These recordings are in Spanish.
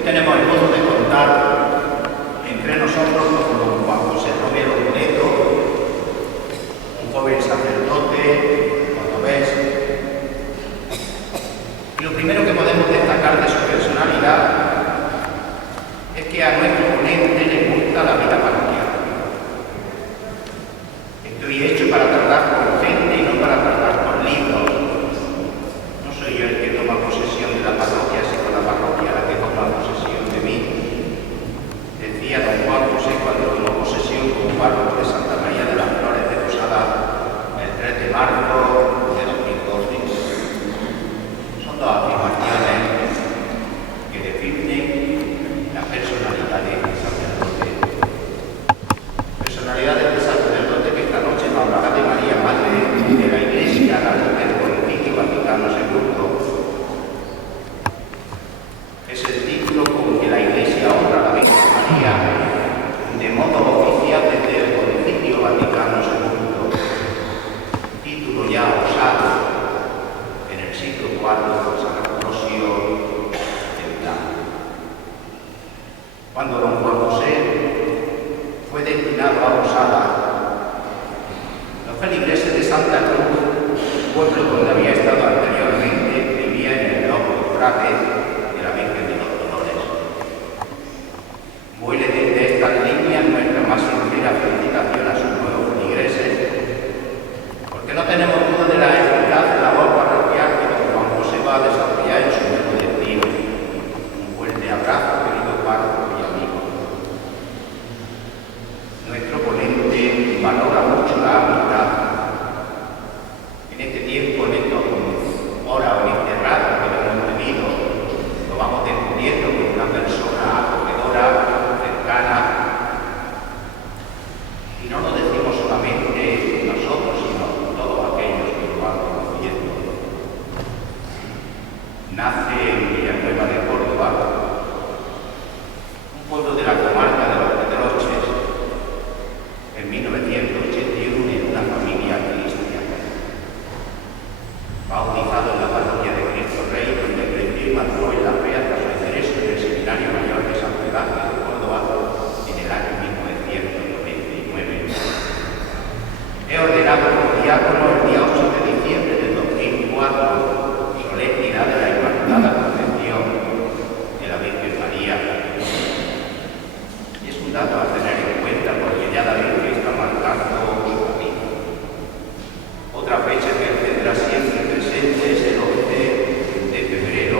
Hoy tenemos el gusto de contar entre nosotros con don Juan José Romero Neto, un joven sacerdote cordobés. Y lo primero que podemos destacar de su personalidad es que a nuestro ponente le gusta la vida parroquial. Estoy hecho para tratar con gente y no para tratar con libros. No soy yo el que toma posesión de la parroquia, sino la parroquia la que toma posesión de mí. Decía don Juan José cuando tomó posesión como párroco de Santa María de las Flores de Posada el 3 de marzo de 2012. Son dos afirmaciones que definen la personalidad de este sacerdote. Personalidad de este sacerdote que esta noche nos hablará de María, Madre de la Iglesia, la luz del Concilio Vaticano II. Es el título con que la Iglesia honra a la Virgen María de modo oficial desde el Concilio Vaticano II. Título ya usado en el siglo IV por San Ambrosio el Blanco. Cuando don Juan José fue destinado a Posada, los feligreses de Santa Cruz, pueblo donde había estado anteriormente, vivía en el Loco Frate de la Virgen de los Dolores. Vuele desde estas líneas nuestra más sincera felicitación a sus nuevos feligreses, porque no tenemos duda de la eficaz labor parroquial que don Juan José va a desarrollar en su nuevo destino. Un fuerte abrazo, querido párroco y amigo. Nuestro ponente valora mucho la amistad. En este tiempo, en estos horas o en este rato que lo hemos tenido, lo vamos descubriendo como una persona acogedora, cercana. Y no lo decimos solamente nosotros, sino todos aquellos que lo van conociendo. Nace en Villanueva de Córdoba, un pueblo de la comarca de los Pedroches, en 1981 en una familia cristiana. Bautizado en la parroquia de Cristo Rey, donde creció y maduró en la fe hasta su ingreso en el Seminario Mayor de San Pedacio de Córdoba en el año 1999. He ordenado como diácono el día 8 de diciembre de 2004, solemnidad de la Inmaculada Concepción de la Virgen María. Y es un dato a tener en cuenta porque ya la Virgen está marcando su camino. Otra fecha que él tendrá siempre presente es el 11 de febrero,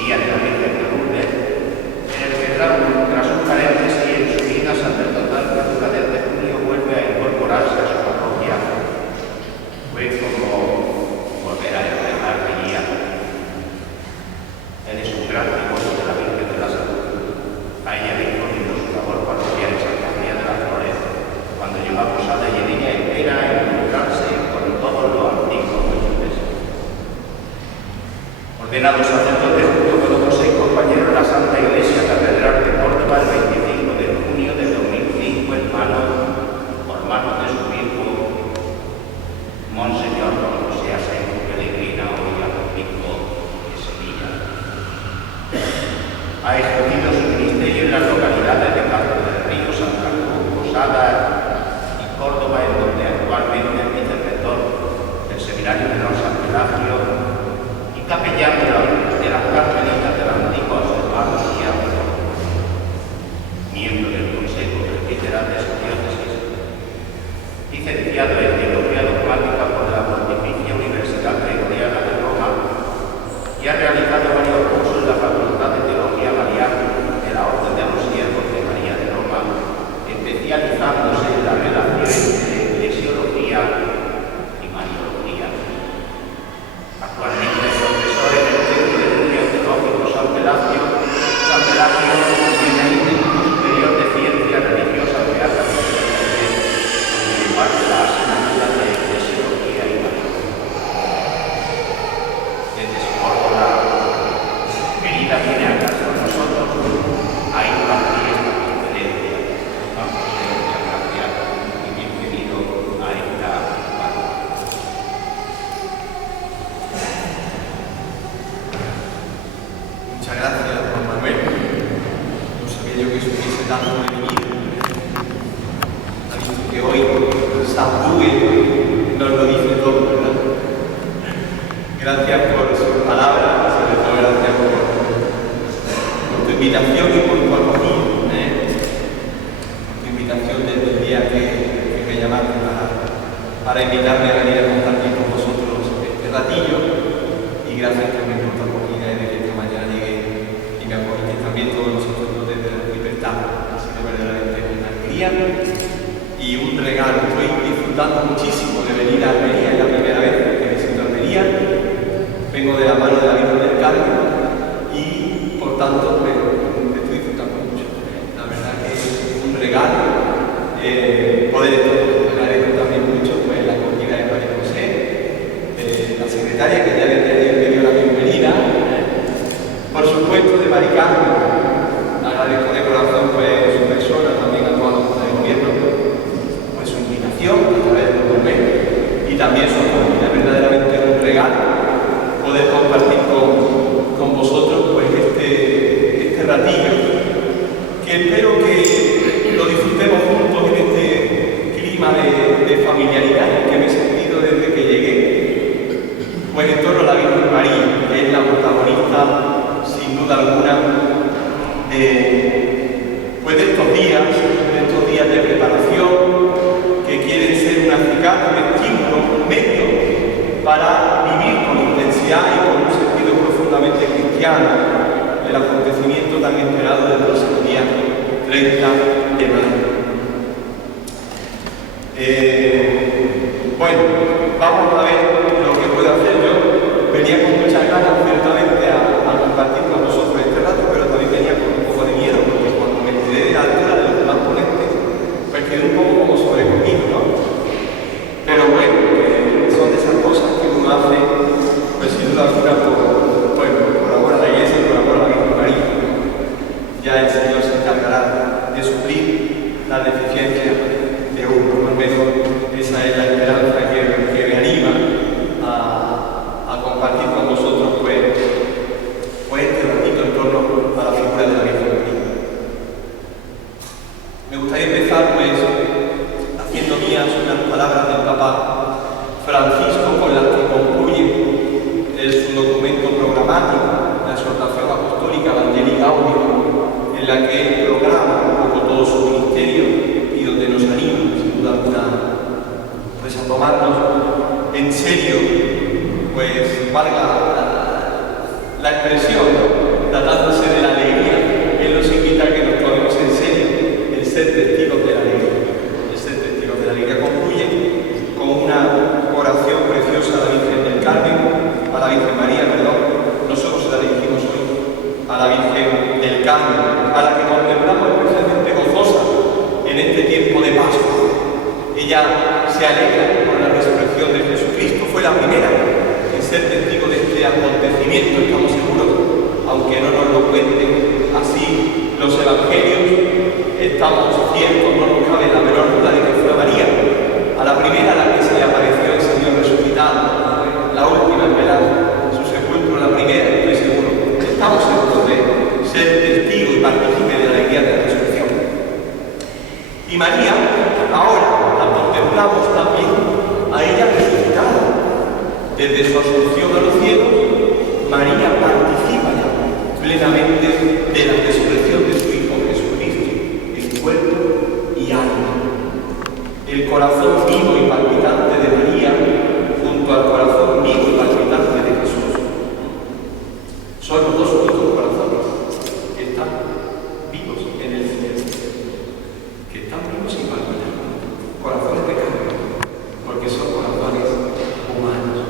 Día de la Virgen de Lourdes, en el que tras un paréntesis en su vida sacerdotal que dura desde junio vuelve a incorporarse a su parroquia. Fue como volver a empezar de guía. Él es un gran devoto de la Virgen de la Salud. A ella le encomiendo su labor parroquial en Santa María de las Flores, cuando llegó a Posada y en ella espera encontrarse con todos los antiguos feligreses. Ordenado sacerdote junto con otros 6 compañeros en la Santa Iglesia Catedral de Córdoba el 25 de junio de 2005 por manos de su hijo, Monseñor Juan José Asenjo Pellegrina, hoy arzobispo de Sevilla. Ha ejercido su ministerio en las localidades de Castro del Río, Santa Cruz, Posada y Córdoba, en donde actualmente es vicerrector del Seminario Menor San Pelagio y capellán de las carmelitas de la antigua observancia, miembro del Consejo Presbiteral de su diócesis, licenciado en Teología Dogmática por la Pontificia Universidad Gregoriana de Roma y ha realizado varios cursos en la Facultad de Teología Mariana de la Orden de los Siervos de María de Roma, especializándose en la relación entre eclesiología y mariología. Actualmente es profesor en el Centro de Estudios Teológicos San Pelagio y en el Instituto Superior de Ciencias Religiosas de Alta Tenerife, donde imparte la asignatura de eclesiología y mariología. Desde su corta tanto de venir. Ha visto que hoy San Google nos lo dice todo, ¿verdad? Gracias por sus palabras, sobre todo gracias por tu invitación y por tu acogida, tu invitación desde el día que me llamaste para invitarme a venir a compartir con vosotros este ratillo, y gracias también por tu acogida desde que esta mañana llegué y me acogiste también todos nosotros desde la libertad. Ha sido verdaderamente una alegría y un regalo. Estoy disfrutando muchísimo de venir a Almería, es la primera vez que visito Almería. Vengo de la mano de la Virgen del Carmen y por tanto me estoy disfrutando mucho. La verdad que es un regalo poder estar. Agradezco también mucho pues, la acogida de María José, la secretaria que ya desde ayer me dio la bienvenida, por supuesto de Mari Carmen. Agradezco de corazón pues, su persona, también a toda la Junta de Gobierno, pues su invitación a través de los medios y también su acogida. Verdaderamente es un regalo poder compartir con vosotros pues, este ratillo, que espero que lo disfrutemos juntos en este clima de familiaridad que me he sentido desde que llegué, pues en torno a la Virgen María, que es la protagonista, sin duda alguna, pues de estos días de preparación, que quieren ser un acicate, un estímulo, un medio para vivir con intensidad y con un sentido profundamente cristiano el acontecimiento tan esperado del próximo día 30 de mayo. Bueno, vamos a ver lo que puedo hacer yo. Venía con muchas ganas, ciertamente, a compartir con vosotros este rato, pero también venía con un poco de miedo, porque cuando me enteré de la altura de los demás ponentes, pues quedé un poco como sobrecogido, ¿no? Pero bueno, son de esas cosas que uno hace, pues sin duda alguna, por amor a la Iglesia y por amor a la Virgen María. Ya el Señor se encargará de suplir las deficiencias de uno. Al menos esa es la esperanza que me anima a compartir con vosotros pues este ratito en torno a la figura de la Virgen María. Me gustaría empezar pues haciendo mías unas palabras del Papa Francisco con las que concluye su documento programático, la exhortación apostólica Evangelii Gaudium, en la que él programa un poco todo su ministerio y donde nos anima, sin duda alguna, pues a tomarnos en serio, pues valga la expresión, tratándose de la alegría. Él nos invita a que nos tomemos en serio el ser testigos de la alegría. El ser testigos de la alegría concluye con una oración preciosa a la Virgen del Carmen, a la Virgen María, perdón. Nosotros se la dirigimos hoy a la Virgen del Carmen, a la que contemplamos especialmente gozosa en este tiempo de Pascua. Ella se alegra por la resurrección de Jesucristo, fue la primera en ser testigo de este acontecimiento, estamos seguros, aunque no nos lo cuenten así los evangelios, estamos ciertos, no nos cabe la menor duda de que fue María, a la primera a la que se le apareció el Señor resucitado, la última en velar su sepulcro, la primera, estoy seguro. Estamos seguros de ser testigos y partícipes de la alegría de la resurrección. Y María, ahora la contemplamos también a ella resucitada. Desde su asunción a los cielos, María participa ya plenamente de la resurrección de su Hijo Jesucristo, en cuerpo y alma. El corazón vivo y palpitante de María, junto al corazón vivo y palpitante de Jesús, son los dos únicos corazones que están vivos en el cielo, que están vivos y palpitando. Corazones de carne, porque son corazones humanos.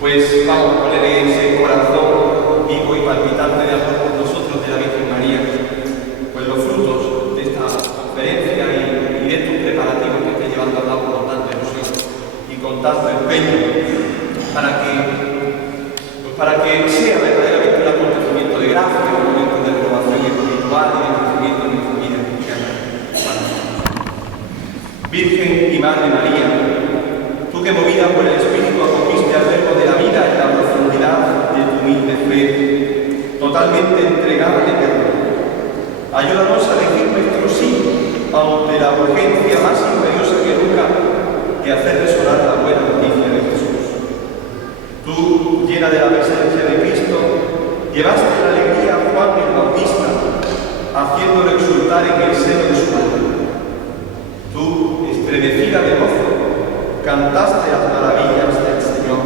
Pues vamos a poner ese corazón vivo y palpitante de amor por nosotros de la Virgen María, pues los frutos de esta conferencia y de estos preparativos que está llevando a cabo con tanta ilusión y con tanto empeño para que sea verdaderamente un acontecimiento de gracia, un momento de renovación espiritual y de crecimiento de nuestra vida cristiana. Virgen y Madre María, tú que movida por el Espíritu acogiste al verbo de la vida en la profundidad de tu humilde fe, totalmente entregada al Eterno, Ayúdanos a decir nuestro sí ante la urgencia más imperiosa que nunca de hacer resonar la buena noticia de Jesús. Tú, llena de la presencia de Cristo, llevaste la alegría a Juan el Bautista, haciéndolo exultar en el seno de su madre. Tú, estremecida de gozo, cantaste las maravillas del Señor.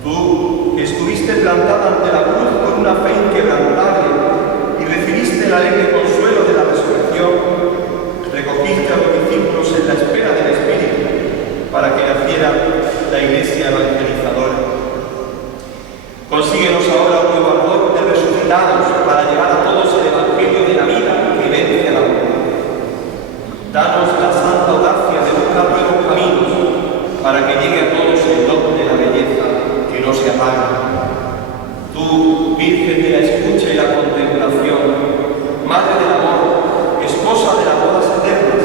Tú, que estuviste plantada ante la cruz con una fe inquebrantable y recibiste el alegre consuelo de la resurrección, recogiste a los discípulos en la espera del Espíritu para que naciera la Iglesia evangelizadora. Consíguenos ahora un nuevo ardor de resucitados para llevar a todos el Evangelio de la vida que vence a la muerte. Danos la santa audacia de buscar nuevos caminos para que llegue a todos el don de la belleza que no se apaga. Tú, Virgen de la escucha y la contemplación, Madre del amor, esposa de las bodas eternas,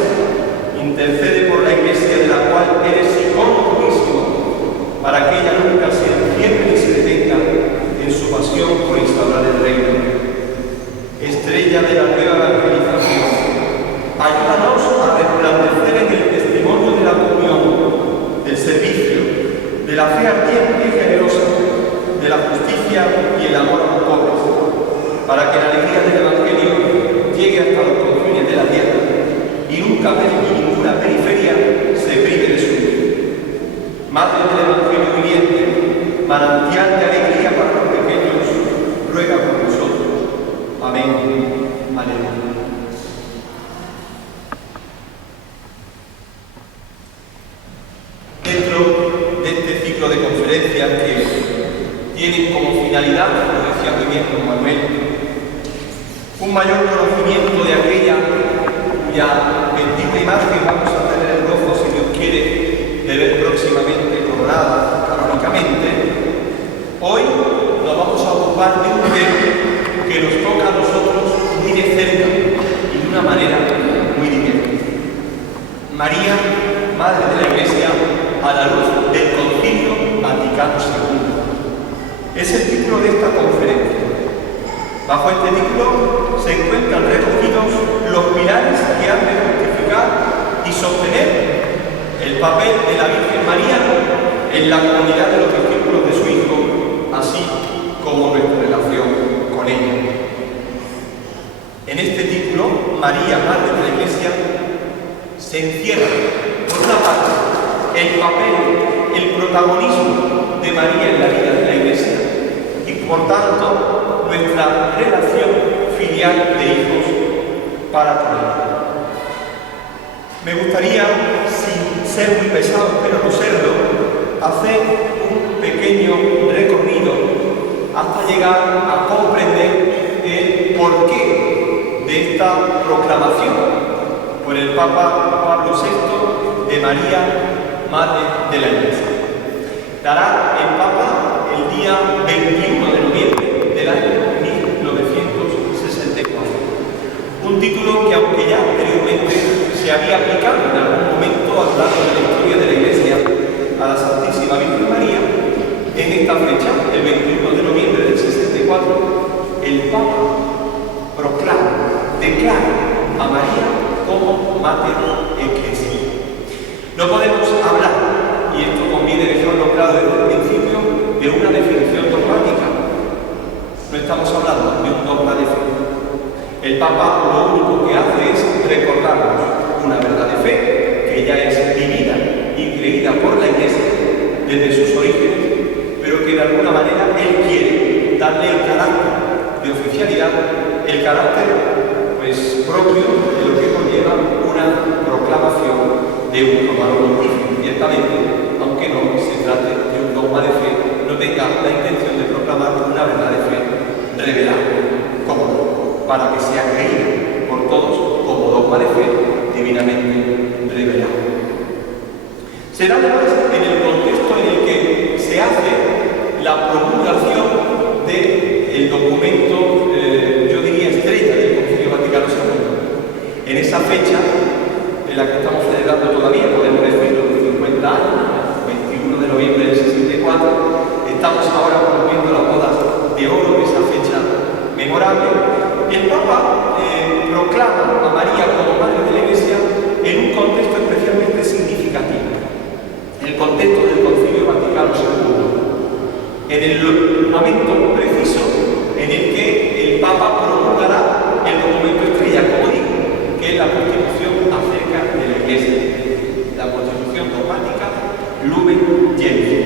intercede por la Iglesia de la cual eres icono purísimo, para que ella nunca se encierre ni se detenga en su pasión por instaurar el reino. Estrella de la nueva evangelización, ayúdanos a resplandecer en el testimonio de la comunión, del servicio, de la fe ardiente y generosa, de la justicia y el amor a los pobres, para que la alegría del Evangelio llegue hasta los confines de la tierra y ninguna periferia se prive de su luz. Madre del Evangelio viviente, manantial de alegría para los pequeños, ruega por nosotros. Amén. Aleluya. Dentro de este ciclo de conferencias que tienen como finalidad, como decía muy bien don Manuel, un mayor conocimiento de aquella cuya bendita imagen vamos a tener el gozo, si Dios quiere, de ver próximamente coronada canónicamente. Hoy nos vamos a ocupar de un tema que nos toca a nosotros muy de cerca y de una manera muy directa. María, Madre de la Iglesia, a la luz del Concilio Vaticano II. Es el título de esta conferencia. Bajo este título se encuentran recogidos los pilares que han de justificar y sostener el papel de la Virgen María en la comunidad de los discípulos de su Hijo, así como nuestra relación con ella. En este título, María, Madre de la Iglesia, se encierra, por una parte, el papel, el protagonismo de María en la vida de la Iglesia y, por tanto, nuestra relación filial de hijos para con ella. Me gustaría, sin ser muy pesado, pero no serlo, hacer un pequeño recorrido hasta llegar a comprender el porqué de esta proclamación por el Papa Pablo VI de María, Madre de la Iglesia. Dará el Papa el día 21 de noviembre del año 1964. Un título que, aunque ya anteriormente se había aplicado en algún momento a lo largo de la historia de la Iglesia a la Santísima Virgen María, en esta fecha, el 21 de noviembre del 64, el Papa proclama, declara a María como Mater Ecclesiae. No podemos hablar, y esto conviene dejarlo claro desde el principio, de una definición dogmática. No estamos hablando de un dogma de fe. El Papa lo único que hace es recordarnos una verdad de fe que ya es vivida y creída por la Iglesia desde sus orígenes, pero que de alguna manera él quiere darle el carácter de oficialidad, el carácter propio de lo que conlleva una proclamación de un romano pontífice. Ciertamente, aunque no se trate de un dogma de fe, no tenga la intención de proclamar una verdad de fe revelada, como para que sea creída por todos como dogma de fe divinamente revelado. Será además en el contexto en el que se hace la promulgación del documento, yo diría estrella del Concilio Vaticano II. En esa fecha, en la que estamos celebrando todavía, podemos decirlo, de 50 años, 21 de noviembre del 64, estamos ahora cumpliendo las bodas de oro, esa fecha memorable. El Papa en el momento preciso en el que el Papa promulgará el documento estrella, como digo, que es la Constitución acerca de la Iglesia, la Constitución dogmática Lumen Gentium.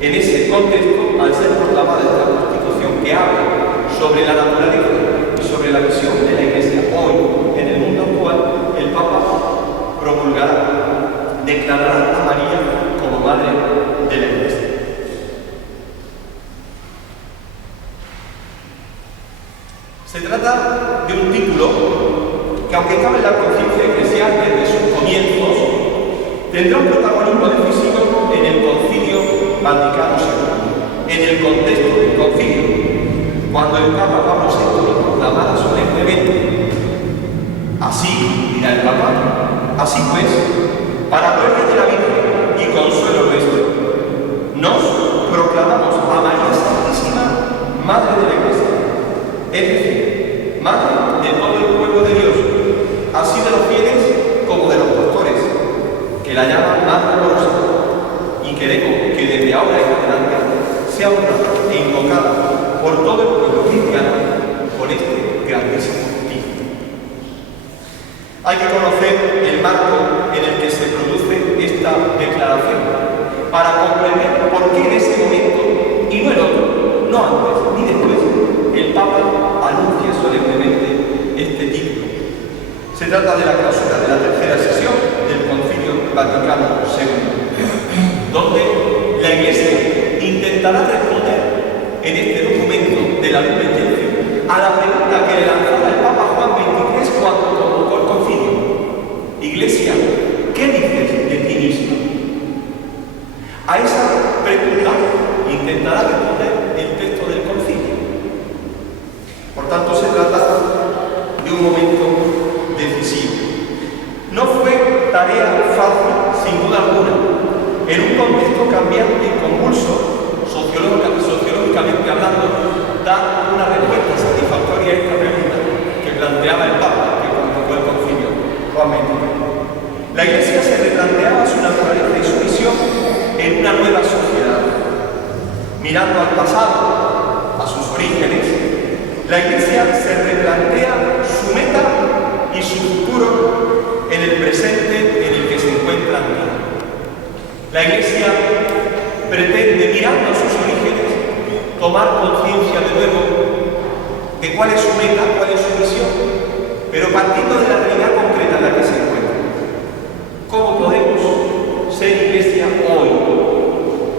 En ese contexto, al ser proclamada esta Constitución que habla sobre la naturaleza y sobre la visión de la Iglesia hoy en el mundo actual, el Papa promulgará, declarará a María como Madre de la Iglesia. Se trata de un título que, aunque estaba en la conciencia eclesial desde sus comienzos, tendrá un protagonismo decisivo en el Concilio Vaticano II, en el contexto del concilio, cuando el Papa Pablo VI lo proclamara solemnemente. Así, dirá el Papa, así pues, para gloria de la Virgen y consuelo nuestro, nos proclamamos a María Santísima, Madre de la Iglesia, es decir, Madre de todo el pueblo de Dios, así de los fieles como de los pastores, que la llaman Madre Amorosa, y queremos que desde ahora en adelante sea honrada e invocada por todo el pueblo cristiano con este grandísimo título. Hay que conocer el marco en el que se produce esta declaración para comprender por qué en ese momento y no en otro, no antes ni después, el Papa anuncia solemnemente este título. Se trata de la clausura de la tercera sesión del Concilio Vaticano II, donde la Iglesia intentará responder en este documento de la Lumen Gentium a la pregunta que le lanzaba el Papa Juan XXIII cuando convocó el concilio. Iglesia, ¿qué dices de ti misma? A esa pregunta intentará responder el texto del concilio. Por tanto, se trata de un momento decisivo. No fue tarea fácil, sin duda alguna, en un contexto cambiante y convulso, sociológicamente hablando, dar una respuesta satisfactoria a esta pregunta que planteaba el Papa, que convocó el concilio Juan XXIII. La Iglesia se replanteaba su naturaleza y su misión en una nueva sociedad. Mirando al pasado, a sus orígenes, la Iglesia se replantea su meta y su futuro en el presente en el que se encuentra ahora. La Iglesia pretende, mirando a sus orígenes, tomar conciencia de nuevo de cuál es su meta, cuál es su misión, pero partiendo de la realidad concreta en la que se encuentra. ¿Cómo podemos ser Iglesia hoy?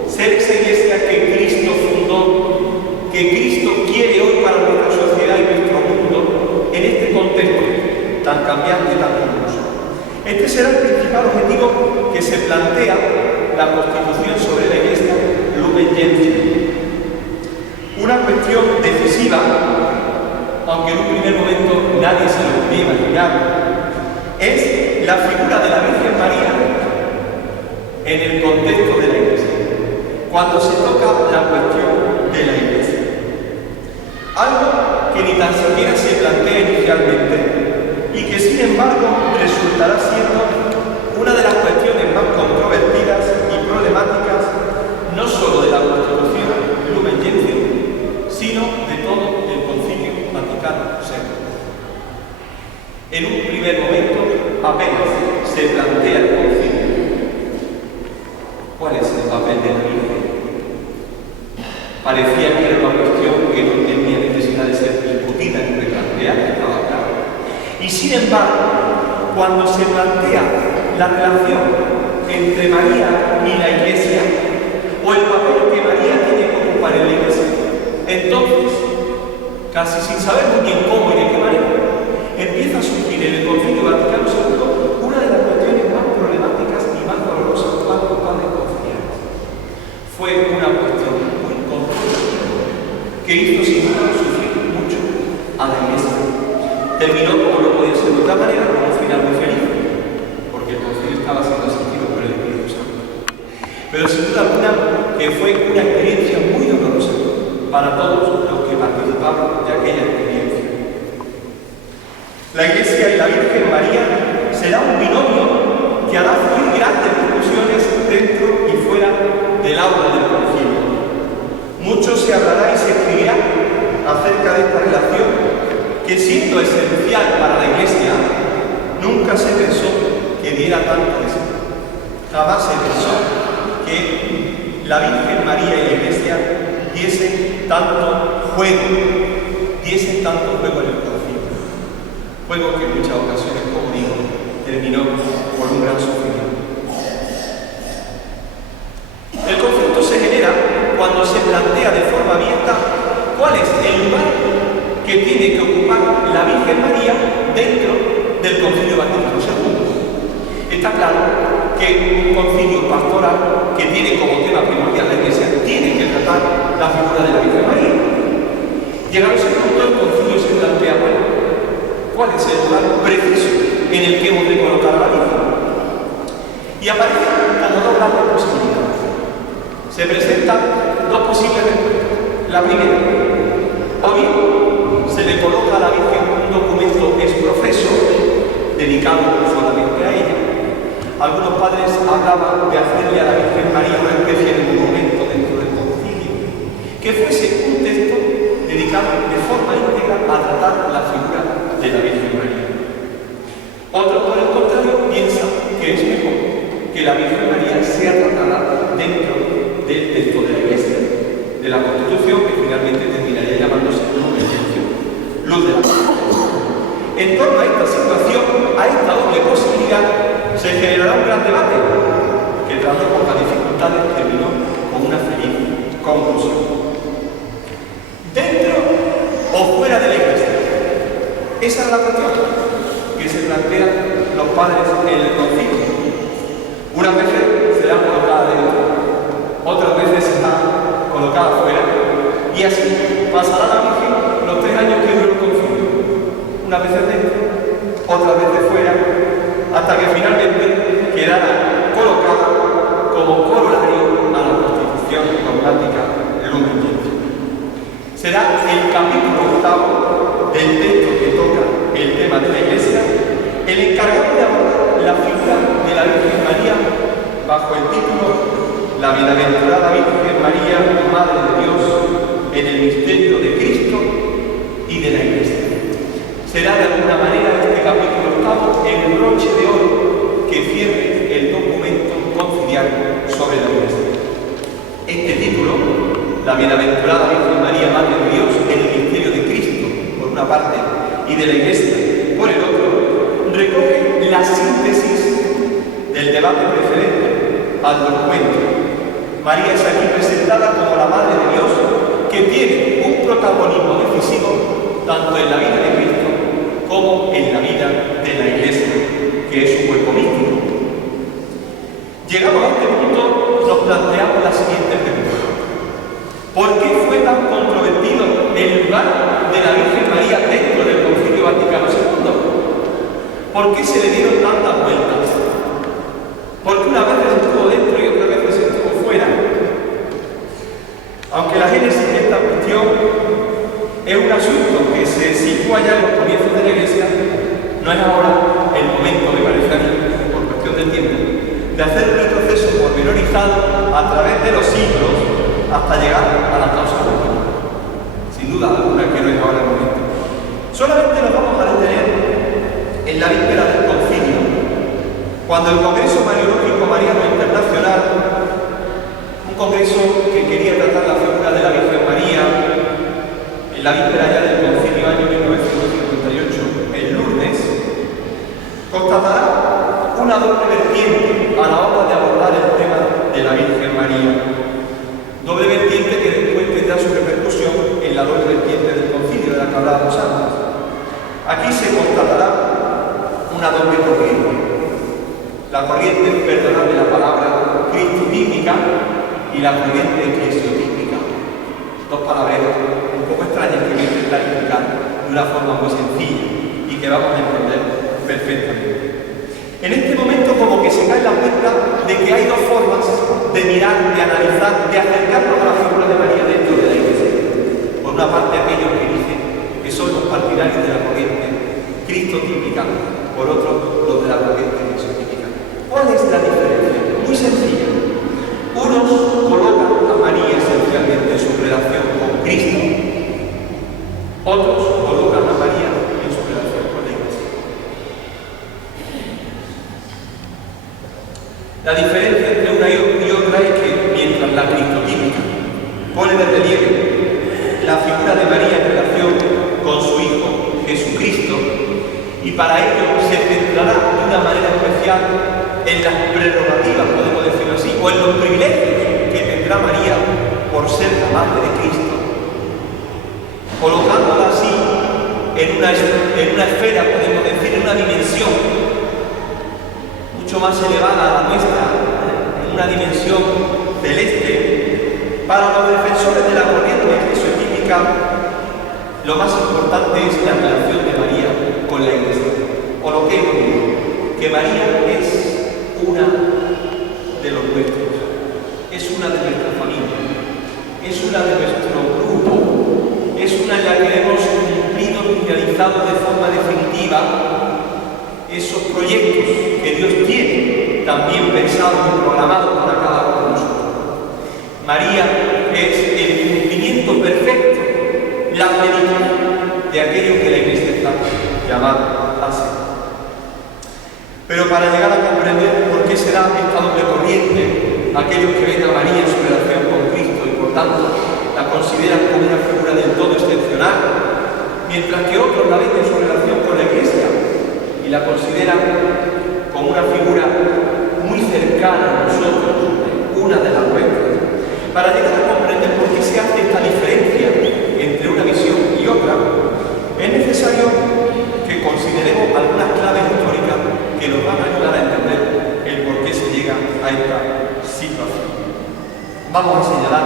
Ser esa Iglesia que Cristo fundó, que Cristo quiere hoy para nuestra sociedad y nuestro mundo, en este contexto tan cambiante y tan confuso. Este será el principal objetivo que se plantea la Constitución sobre la Iglesia Lumen Gentium. Una cuestión decisiva, aunque en un primer momento nadie se lo podía imaginar, es la figura de la Virgen María en el contexto de la Iglesia, cuando se toca la cuestión de la Iglesia. Algo que ni tan siquiera se plantea inicialmente y que sin embargo resultará siendo una de las cuestiones más controvertidas y problemáticas, no solo de la Constitución Lumen Gentium, sino de todo el Concilio Vaticano II. En un primer momento apenas se plantea el concilio. ¿Cuál es el papel de la Virgen? Parecía que era una cuestión que no tenía necesidad de ser discutida ni replanteada, estaba claro. Y sin embargo, cuando se plantea la relación entre María y la Iglesia, o el papel que María tiene que ocupar en la Iglesia, entonces, casi sin saber muy bien cómo y de qué manera, empieza a surgir en el Concilio Vaticano II una de las cuestiones más problemáticas y más dolorosas para los padres conciliares. Fue una cuestión muy controvertida que hizo sin duda sufrir mucho a la Iglesia. Terminó, como no podía ser de otra manera, con un final muy feliz, porque el concilio estaba siendo asistido por el Espíritu Santo. Pero sin duda alguna que fue una experiencia muy dolorosa para todos los que participaron de aquella experiencia. La Iglesia y la Virgen María será un binomio que hará fluir grandes discusiones dentro y fuera del aula del concilio. Mucho se hablará y se escribirá acerca de esta relación que, siendo esencial para la Iglesia, nunca se pensó que diera tanto de sí. Jamás se pensó que la Virgen María y la Iglesia diesen tanto juego en el concilio. Juego que en muchas ocasiones, como digo, terminó por un gran sufrimiento. El conflicto se genera cuando se plantea de forma abierta cuál es el lugar que tiene que ocupar la Virgen María dentro del Concilio Vaticano II. Está claro que un concilio pastoral que tiene como tema primordial la Iglesia tiene que tratar la figura de la Virgen María. Llegado a ese punto, el concilio se plantea, bueno, ¿cuál es el lugar preciso en el que hemos de colocar a la Virgen? Y aparecen como dos grandes posibilidades. Se presentan dos posibles respuestas. La primera, o bien se le coloca a la Virgen un documento exprofeso dedicado solamente a ella. Algunos padres hablaban de hacerle a la Virgen María una especie de monumento dentro del concilio, que fuese un texto dedicado de forma íntegra a tratar la figura de la Virgen María. Otros, por el contrario, piensan que es mejor que la Virgen María sea tratada dentro del texto de la Iglesia, de la Constitución, que finalmente terminaría llamándose Luz de la Constitución. En torno a esta situación, a esta doble posibilidad, se generará un gran debate que, tras no pocas dificultades, terminó con una feliz conclusión. ¿Dentro o fuera de la Iglesia? Esa es la cuestión que se plantean los padres en el concilio. Unas veces será colocada dentro, otras veces será colocada fuera, y así pasará la Virgen los 3 años que duró el concilio. Unas veces dentro, otras veces fuera, hasta que finalmente quedará colocada como corolario a la Constitución dogmática Lumen Gentium. Será el capítulo 8 del texto que toca el tema de la Iglesia el encargado de abordar la figura de la Virgen María bajo el título La Bienaventurada Virgen María, Madre de Dios, en el misterio de Cristo y de la Iglesia. Será de alguna manera este capítulo 8 el broche de oro que cierre el documento conciliar sobre la Iglesia. Este título, La Bienaventurada Virgen María, Madre de Dios, en el misterio de Cristo, por una parte, y de la Iglesia, por el otro, recoge la síntesis del debate precedente al documento. María es aquí presentada como la Madre de Dios, que tiene un protagonismo decisivo tanto en la vida de Cristo como en la vida de la Iglesia, que es su cuerpo místico. Llegamos a este punto, nos planteamos la siguiente pregunta: ¿por qué fue tan controvertido el lugar de la Virgen María dentro del Concilio Vaticano II? ¿Por qué se le dieron tantas vueltas? Porque una vez estuvo dentro y otra vez estuvo fuera. Aunque la génesis de esta cuestión es un asunto que se sitúa ya en los comienzos de la Iglesia, no es ahora el momento, me parece a mí, por cuestión del tiempo, de hacer un retroceso pormenorizado a través de los siglos hasta llegar a la causa última. Sin duda alguna que no es ahora el momento. Solamente nos vamos a detener en la víspera del concilio, cuando el Congreso Mariológico Mariano Internacional, un congreso que quería tratar la figura de la Virgen María, en la víspera ya del concilio año 1958 en Lourdes, constatará una doble vertiente a la hora de abordar el tema de la Virgen María. Doble vertiente que después tendrá su repercusión en la doble vertiente del concilio de la que hablábamos antes. Aquí se constatará una doble corriente. La corriente, perdonadme la palabra, cristotípica, y la corriente eclesiotípica. Dos palabras un poco extrañas que voy a intentar explicar de una forma muy sencilla y que vamos a entender perfectamente. En este momento como que se cae la cuenta de que hay dos formas de mirar, de analizar, de acercarnos a la figura de María dentro de la Iglesia. Por una parte aquellos que dicen que son los partidarios de la corriente cristotípica, por otro los de la corriente eclesiotípica. ¿Cuál es la diferencia? Muy sencilla. Unos colocan a María esencialmente sobre la relación con Cristo, otros colocan a María en su relación con la Iglesia. La diferencia entre una y otra es que mientras la cristotípica pone de relieve la figura de María en relación con su Hijo Jesucristo, y para ello se centrará de una manera especial en las prerrogativas, podemos decirlo así, o en los privilegios que tendrá María por ser la Madre de Cristo, colocándola así en una esfera, podemos decir, en una dimensión mucho más elevada a la nuestra, en una dimensión celeste. Para los defensores de la corriente jesuítica, lo más importante es la relación de María con la Iglesia, o lo que es lo mismo, que María es una de los nuestros, es una de nuestra familia, es una de nuestro grupo, es una en la que hemos cumplido y realizado de forma definitiva esos proyectos que Dios tiene también pensados y programados para cada uno de nosotros. María es el cumplimiento perfecto, la plenitud de aquello que la Iglesia está llamada a ser. Pero para llegar a comprender por qué será esta doble corriente, aquellos que ven a María en su relación con Cristo y por tanto la consideran como una figura del todo excepcional, mientras que otros la ven en su relación con la Iglesia y la consideran como una figura muy cercana a nosotros, una de las nuestras. Para llegar a comprender por qué se hace esta diferencia entre una visión y otra, es necesario que consideremos algunas claves históricas que nos van a ayudar a entender el por qué se llega a esta situación. Vamos a señalar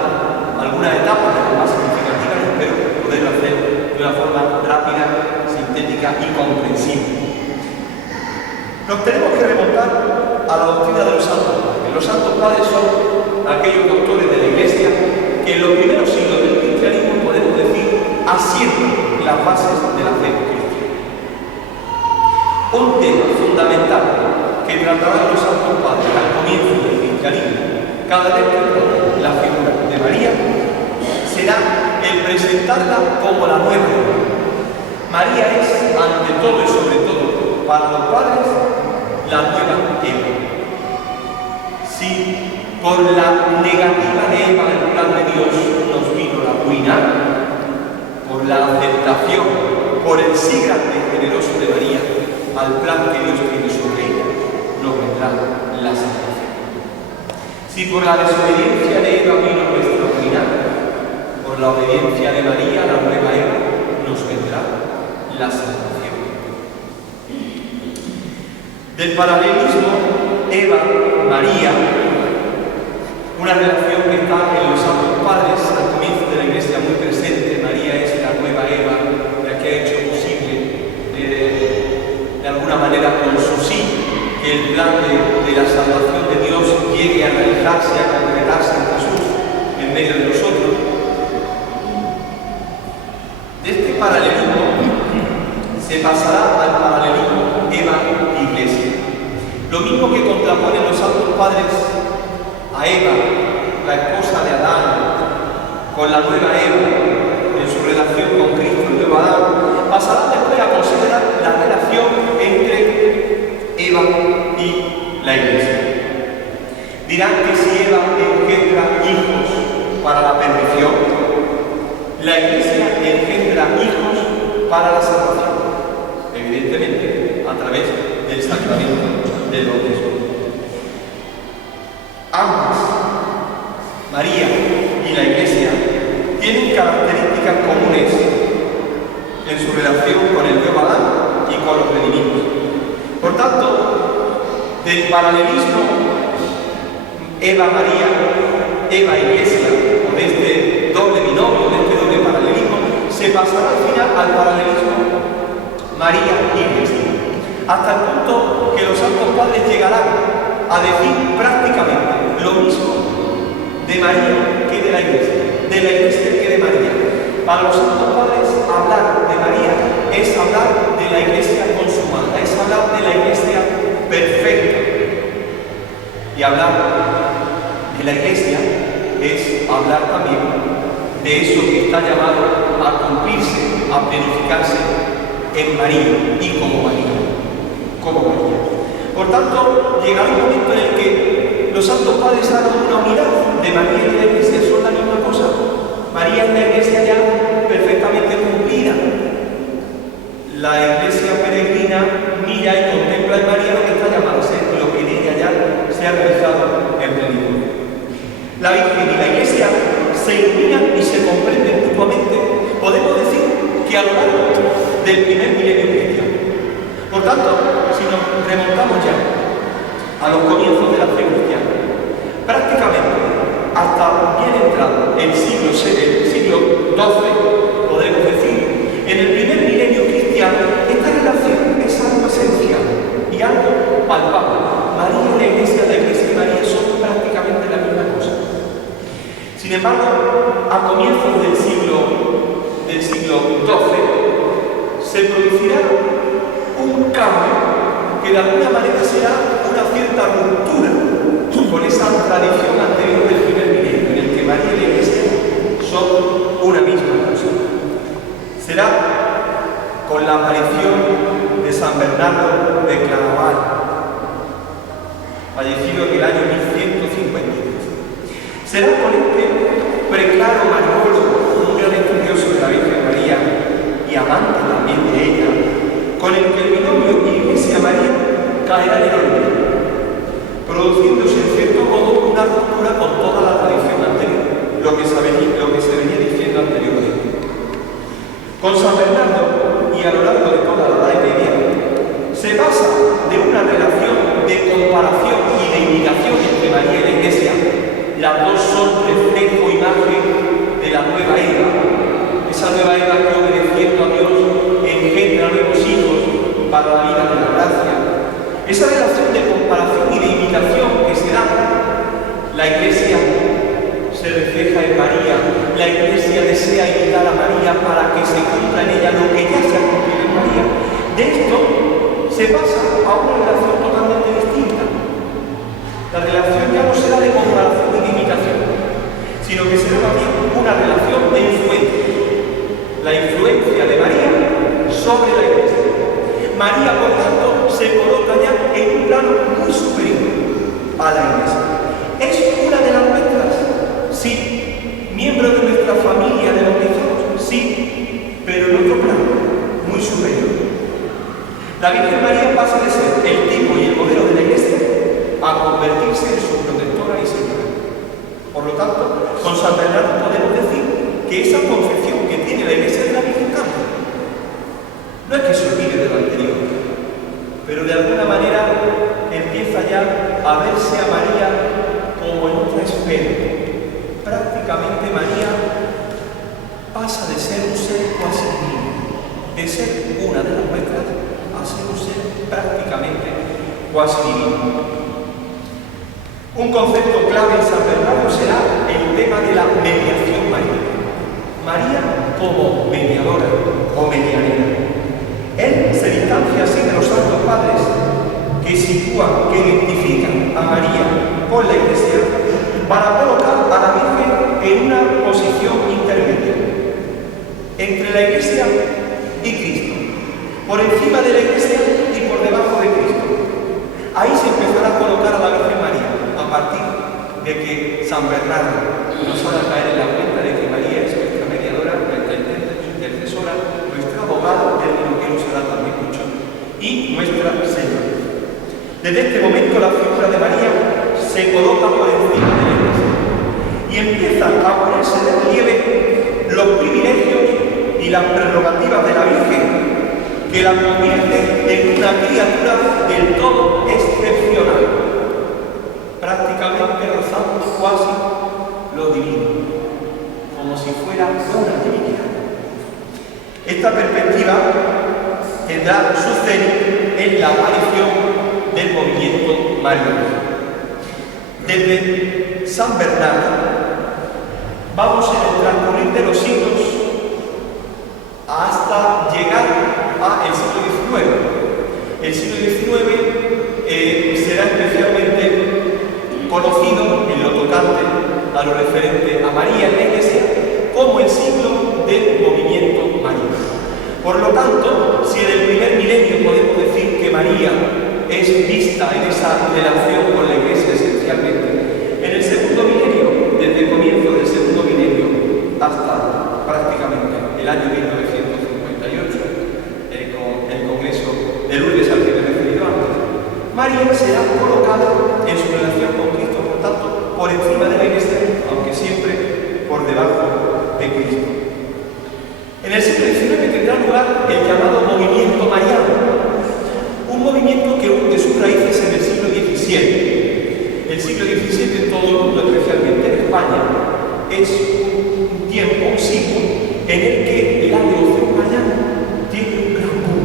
algunas etapas de las más significativas y espero poderlo hacer de una forma rápida, sintética y comprensible. Nos tenemos que remontar a la doctrina de los santos padres. Los santos padres son aquellos doctores de la Iglesia que en los primeros siglos del cristianismo, podemos decir, asientan las bases de la fe cristiana. Un tema fundamental que tratarán los santos padres al comienzo del cristianismo, cada vez que la figura de María, será el presentarla como la nueva. María es, ante todo y sobre todo, para los padres, la nueva Eva. Si por la negativa de Eva el plan de Dios nos vino la ruina, por la aceptación, por el sí grande y generoso de María al plan que Dios tiene sobre ella, nos vendrá la salvación. Si por la desobediencia de Eva vino nuestra ruina, por la obediencia de María, la nueva Eva, nos vendrá la salvación. Del paralelismo Eva-María, una relación que está en los santos padres al comienzo de la Iglesia muy presente. María es la nueva Eva, la que ha hecho posible de alguna manera con su sí que el plan de la salvación de Dios llegue a realizarse, a concretarse en Jesús en medio de nosotros. De este paralelismo se pasará al paralelismo Eva-Iglesia. Lo mismo que contraponen los santos padres a Eva, la esposa de Adán, con la nueva Eva en su relación con Cristo, el nuevo Adán, pasarán después a considerar la relación entre Eva y la Iglesia. Dirán que si Eva engendra hijos para la perdición, la Iglesia engendra hijos para la salvación, evidentemente a través del sacramento del bautismo. Ambas, María y la Iglesia, tienen características comunes en su relación con el nuevo Adán y con los redimidos. Por tanto, del paralelismo Eva-María, Eva-Iglesia, o de este doble binomio, de este doble paralelismo, se pasará al final al paralelismo María-Iglesia, hasta el punto que los santos padres llegarán a decir prácticamente lo mismo de María que de la Iglesia que de María. Para los santos padres, hablar de María es hablar de la Iglesia consumada, es hablar de la Iglesia perfecta. Y hablar de la Iglesia es hablar también de eso que está llamado a cumplirse, a planificarse en María y como María. Por tanto, llegará un momento en el que los santos padres hagan una unidad de María y la Iglesia, son la misma cosa. María es la Iglesia ya perfectamente cumplida. La Iglesia peregrina mira y contempla en María lo que está llamada a ser, lo que en ella ya se ha realizado en plenitud. La Virgen y la Iglesia se iluminan y se comprenden mutuamente, podemos decir que a lo largo del primer milenio cristiano. Por tanto, si nos remontamos ya a los comienzos de la fe cristiana, prácticamente hasta bien entrado el siglo XII, podemos decir, en el primer milenio cristiano, esta relación es algo esencial y algo palpable. María y la Iglesia y María son prácticamente la misma cosa. Sin embargo, a comienzos del siglo XII se producirá un cambio que de alguna manera será una cierta ruptura con esa tradición anterior del primer milenio, en el que María y la Iglesia son una misma cosa. Será con la aparición de San Bernardo de Claraval, fallecido en el año 1153. Será con este preclaro mariólogo, un gran estudioso de la Virgen María y amante también de ella, con el que el binomio Iglesia-María caerá en el olvido, produciéndose en cierto modo una ruptura con toda la tradición anterior, lo que se venía diciendo anteriormente. Con San Bernardo y a lo largo de toda la Edad Media se pasa de una relación de comparación y de imitación entre María y la Iglesia. Las dos son reflejo, imagen de la nueva era, esa nueva era que obedeciendo a Dios engendra nuevos hijos para la vida de la gracia. Esa relación de comparación y de imitación que se da, la Iglesia se refleja en María, la Iglesia desea imitar a María para que se cumpla en ella lo que ya se ha cumplido en María. De esto se pasa a una relación totalmente distinta. La relación ya no será de comparación y de imitación, sino que será también una relación de influencia. La influencia de María sobre la Iglesia. María, por tanto, se coloca ya en un plano muy superior a la Iglesia. ¿Es una de las nuestras? Sí. ¿Miembro de nuestra familia de bautizados? Sí. Pero en otro plano, muy superior. La Virgen María pasa de ser el tipo y el modelo de la Iglesia a convertirse en su protectora y señora. Por lo tanto, con San Bernardo podemos decir que esa concepción que tiene la Iglesia de la Virgen cambia. No es que se olvide de lo anterior, pero de alguna manera empieza ya a verse a María como en otra esfera. Prácticamente María pasa de ser un ser cuasi divino, de ser una de las nuestras, a ser un ser prácticamente cuasi divino. Un concepto clave en San Bernardo será el tema de la mediación mariana. María como mediadora o medianera. Él se distancia así de los santos padres que sitúan, que identifican a María con la Iglesia para colocar a la Virgen en una posición intermedia entre la Iglesia y Cristo, por encima de la Iglesia y por debajo de Cristo. Ahí se empezará a colocar a la Virgen María, a partir de que San Bernardo nos haga caer en la cuenta de que María es nuestra mediadora, nuestra intercesora, nuestra abogada, término que nos hará también mucho, y nuestra Señora. Desde este momento la figura de María se coloca por encima de la Iglesia y empiezan a ponerse de relieve los privilegios y las prerrogativas de la Virgen, que la convierte en una criatura del todo excepcional, prácticamente rozando cuasi lo divino, como si fuera una divinidad. Esta perspectiva tendrá su cenit en la aparición del movimiento mariano. Desde San Bernardo vamos en el transcurrir de los siglos hasta llegar al siglo XIX. El siglo XIX será especialmente conocido en lo tocante a lo referente a María en la Iglesia como el siglo del movimiento mariano. Por lo tanto, si en el primer milenio podemos decir que María es vista en esa relación con la Iglesia esencialmente, en el segundo milenio, desde el comienzo del segundo milenio hasta prácticamente el año 1958, con el Congreso de Lourdes al que me he referido antes, María será colocada en su relación con Cristo, por tanto, por encima de la Iglesia, aunque siempre por debajo de Cristo. En el siglo XIX tendrá lugar el llamado movimiento mariano, un movimiento que hunde sus raíces en el siglo XVII. El siglo XVII en todo el mundo, especialmente en España, es un tiempo, un siglo, en el que la devoción mariana tiene un gran boom.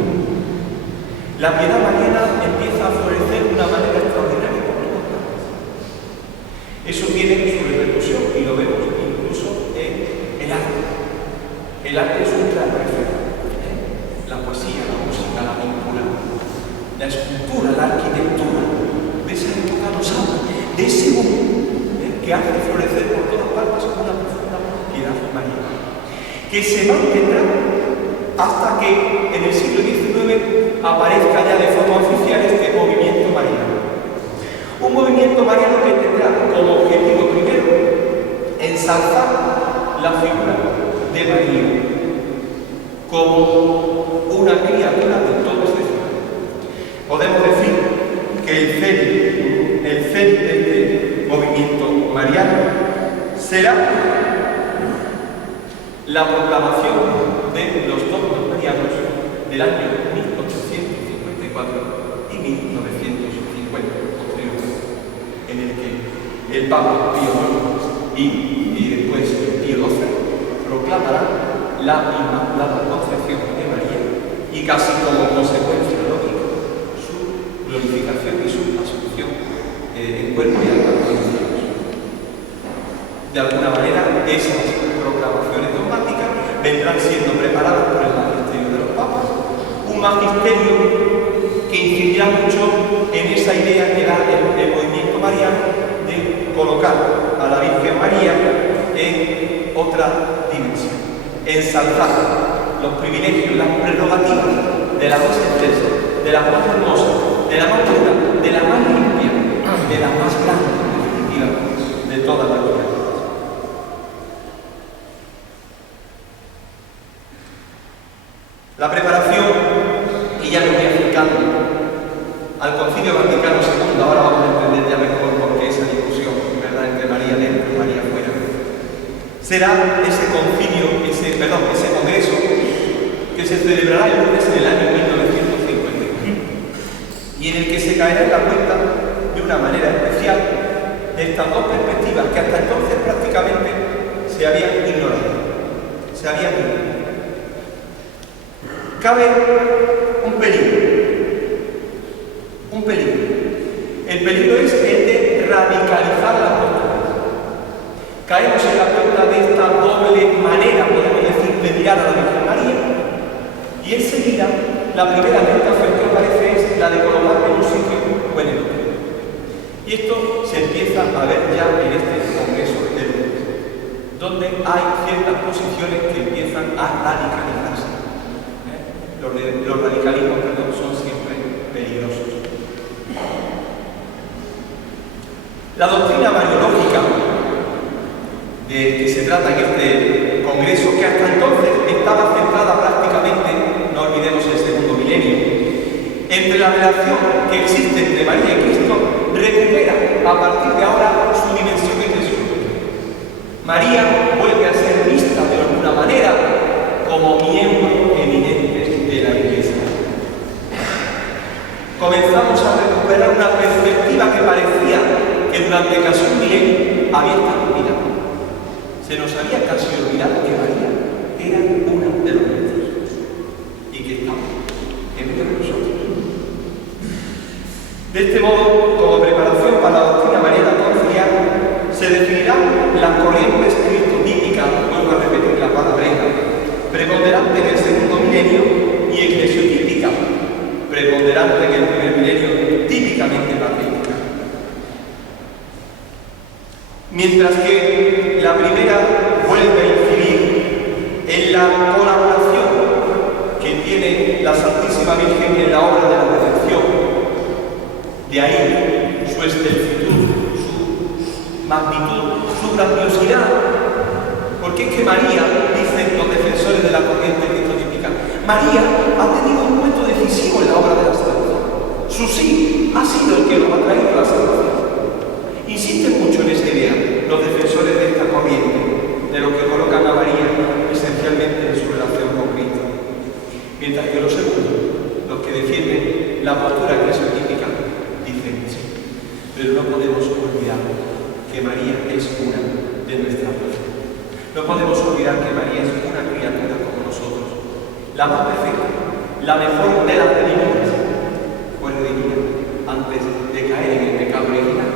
La piedad mariana empieza a florecer de una manera extraordinaria por todas partes. Eso tiene su repercusión y lo vemos incluso en el arte. El arte es un claro ejemplo. La poesía, la música, la pintura, la escultura, la arquitectura, de esa época nos habla, de ese boom que hace florecer por todas partes una profunda piedad mariana, que se mantendrá hasta que en el siglo XIX aparezca ya de forma oficial este movimiento mariano. Un movimiento mariano que tendrá como objetivo primero ensalzar la figura de María como una criatura de todo excepcional. Podemos decir que el cenit de este movimiento mariano será la proclamación de los dogmas marianos del año 1854 y 1950, posteriormente, en el que el Papa Pío IX y después Pío XII proclamarán la Inmaculada Concepción de María y casi como consecuencia lógica su glorificación y su asunción en cuerpo y alma con Dios. De alguna manera, esas proclamaciones dogmáticas vendrán siendo preparadas por el magisterio de los papas, un magisterio que incidirá mucho en esa idea que da el movimiento mariano de colocar a la Virgen María en otra dimensión, ensalzar los privilegios, las prerrogativas de la más excelsa, de la más hermosa, de la más pura, de la más limpia, de la más grande, de todas las criaturas. La preparación, y ya me voy acercando al Concilio Vaticano II, ahora vamos a entender ya mejor por qué esa discusión, ¿verdad?, entre María dentro y María fuera. Será ese congreso que se celebrará el lunes en el año 1951 y en el que se caerá en la cuenta de una manera especial de estas dos perspectivas que hasta entonces prácticamente se habían ignorado. Cabe un peligro. El peligro es el de radicalizar las posturas. Caemos en la cuenta de esta doble manera, podemos decir, de mirar a la Virgen María, y enseguida la primera tentación que aparece es la de colocarla en un sitio o en el otro. Y esto se empieza a ver ya en este Congreso de Lourdes, donde hay ciertas posiciones que empiezan a radicalizarse. Los radicalismos, son siempre peligrosos. La doctrina mariológica de que se trata en este Congreso, que hasta entonces estaba centrada prácticamente, no olvidemos el segundo milenio, entre la relación que existe entre María y Cristo, recupera a partir de ahora su dimensión eclesiológica. María vuelve a ser vista de alguna manera como miembro eminente de la Iglesia. Comenzamos a recuperar una perspectiva que parecía que durante casi un milenio había estado olvidada. Se nos había casi olvidado que María era una de los nuestros y que estaba en medio de nosotros. De este modo, como preparación para la doctrina mariana conciliar, se definirán las corrientes cristotípicas, vuelvo a repetir la palabra preponderante en el segundo milenio y eclesiotípica, preponderante en el primer milenio, típicamente patrística. Mientras que la primera vuelve a incidir en la colaboración que tiene la Santísima Virgen en la obra de la redención. De ahí su excelsitud, su magnitud, su grandiosidad. Porque es que María, dicen los defensores de la corriente cristolítica, María ha tenido un momento decisivo en la obra de la salvación. Su sí ha sido el que nos ha traído la salvación. Insisten mucho en esta idea los defensores de esta corriente, de lo que colocan a María esencialmente en su relación con Cristo. Mientras que los segundos, los que defienden la postura cristolítica, dicen sí, pero no podemos olvidar que María es una de nuestras personas. No podemos olvidar que María es una criatura como nosotros, la más perfecta, la mejor de las redimidas. Fue redimida antes de caer en el pecado original,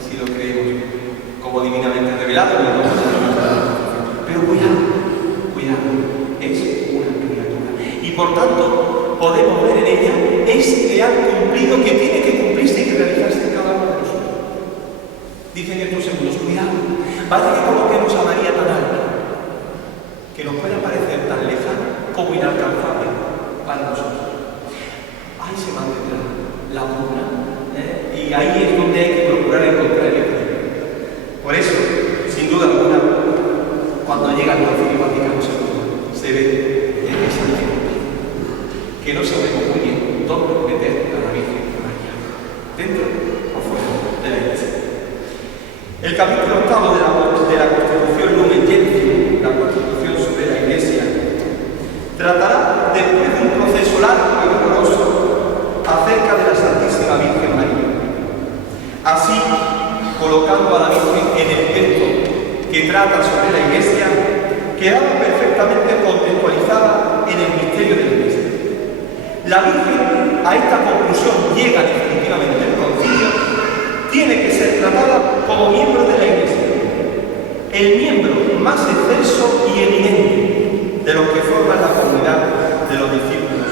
si lo creemos como divinamente revelado. Pero cuidado, es una criatura. Y por tanto, podemos ver en ella este acto cumplido que tiene que cumplirse y que realizarse en cada uno de nosotros. Dicen estos segundos, cuidado, vaya que coloquemos a María tan alta, que nos pueda parecer tan lejana como inalcanzable para nosotros. Ahí se mantendrá la pugna, y ahí es donde hay que procurar encontrar el equilibrio. Por eso, sin duda alguna, cuando llega el Concilio Vaticano II, se ve esa dificultad, que no sabemos muy bien dónde meter a la Virgen María, dentro o fuera de la Iglesia. El capítulo 8 de la Constitución Lumen Gentium, la Constitución sobre la Iglesia, tratará, después de un proceso largo y doloroso, acerca de la Santísima Virgen María. Así, colocando a la Virgen en el texto que trata sobre la Iglesia, quedaba perfectamente contextualizada en el misterio de la Iglesia. La Virgen, a esta conclusión llega definitivamente el Concilio, tiene que ser tratada como miembro de la Iglesia, el miembro más excelso y eminente de los que forman la comunidad de los discípulos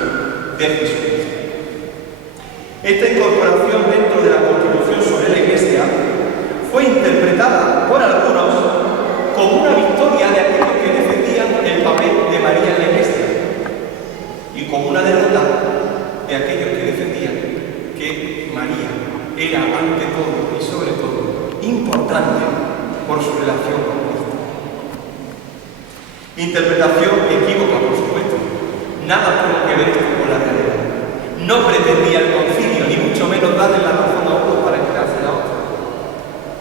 de Jesucristo. Esta incorporación dentro de la Constitución sobre la Iglesia fue interpretada por algunos como una victoria de aquellos que defendían el papel de María en la Iglesia y como una derrota de aquellos que defendían que María era ante todo y sobre todo importante por su relación con Cristo. Interpretación equívoca, por supuesto. Nada tuvo que ver esto con la realidad. No pretendía el Concilio, ni mucho menos darle la razón a uno para quedarse a otro.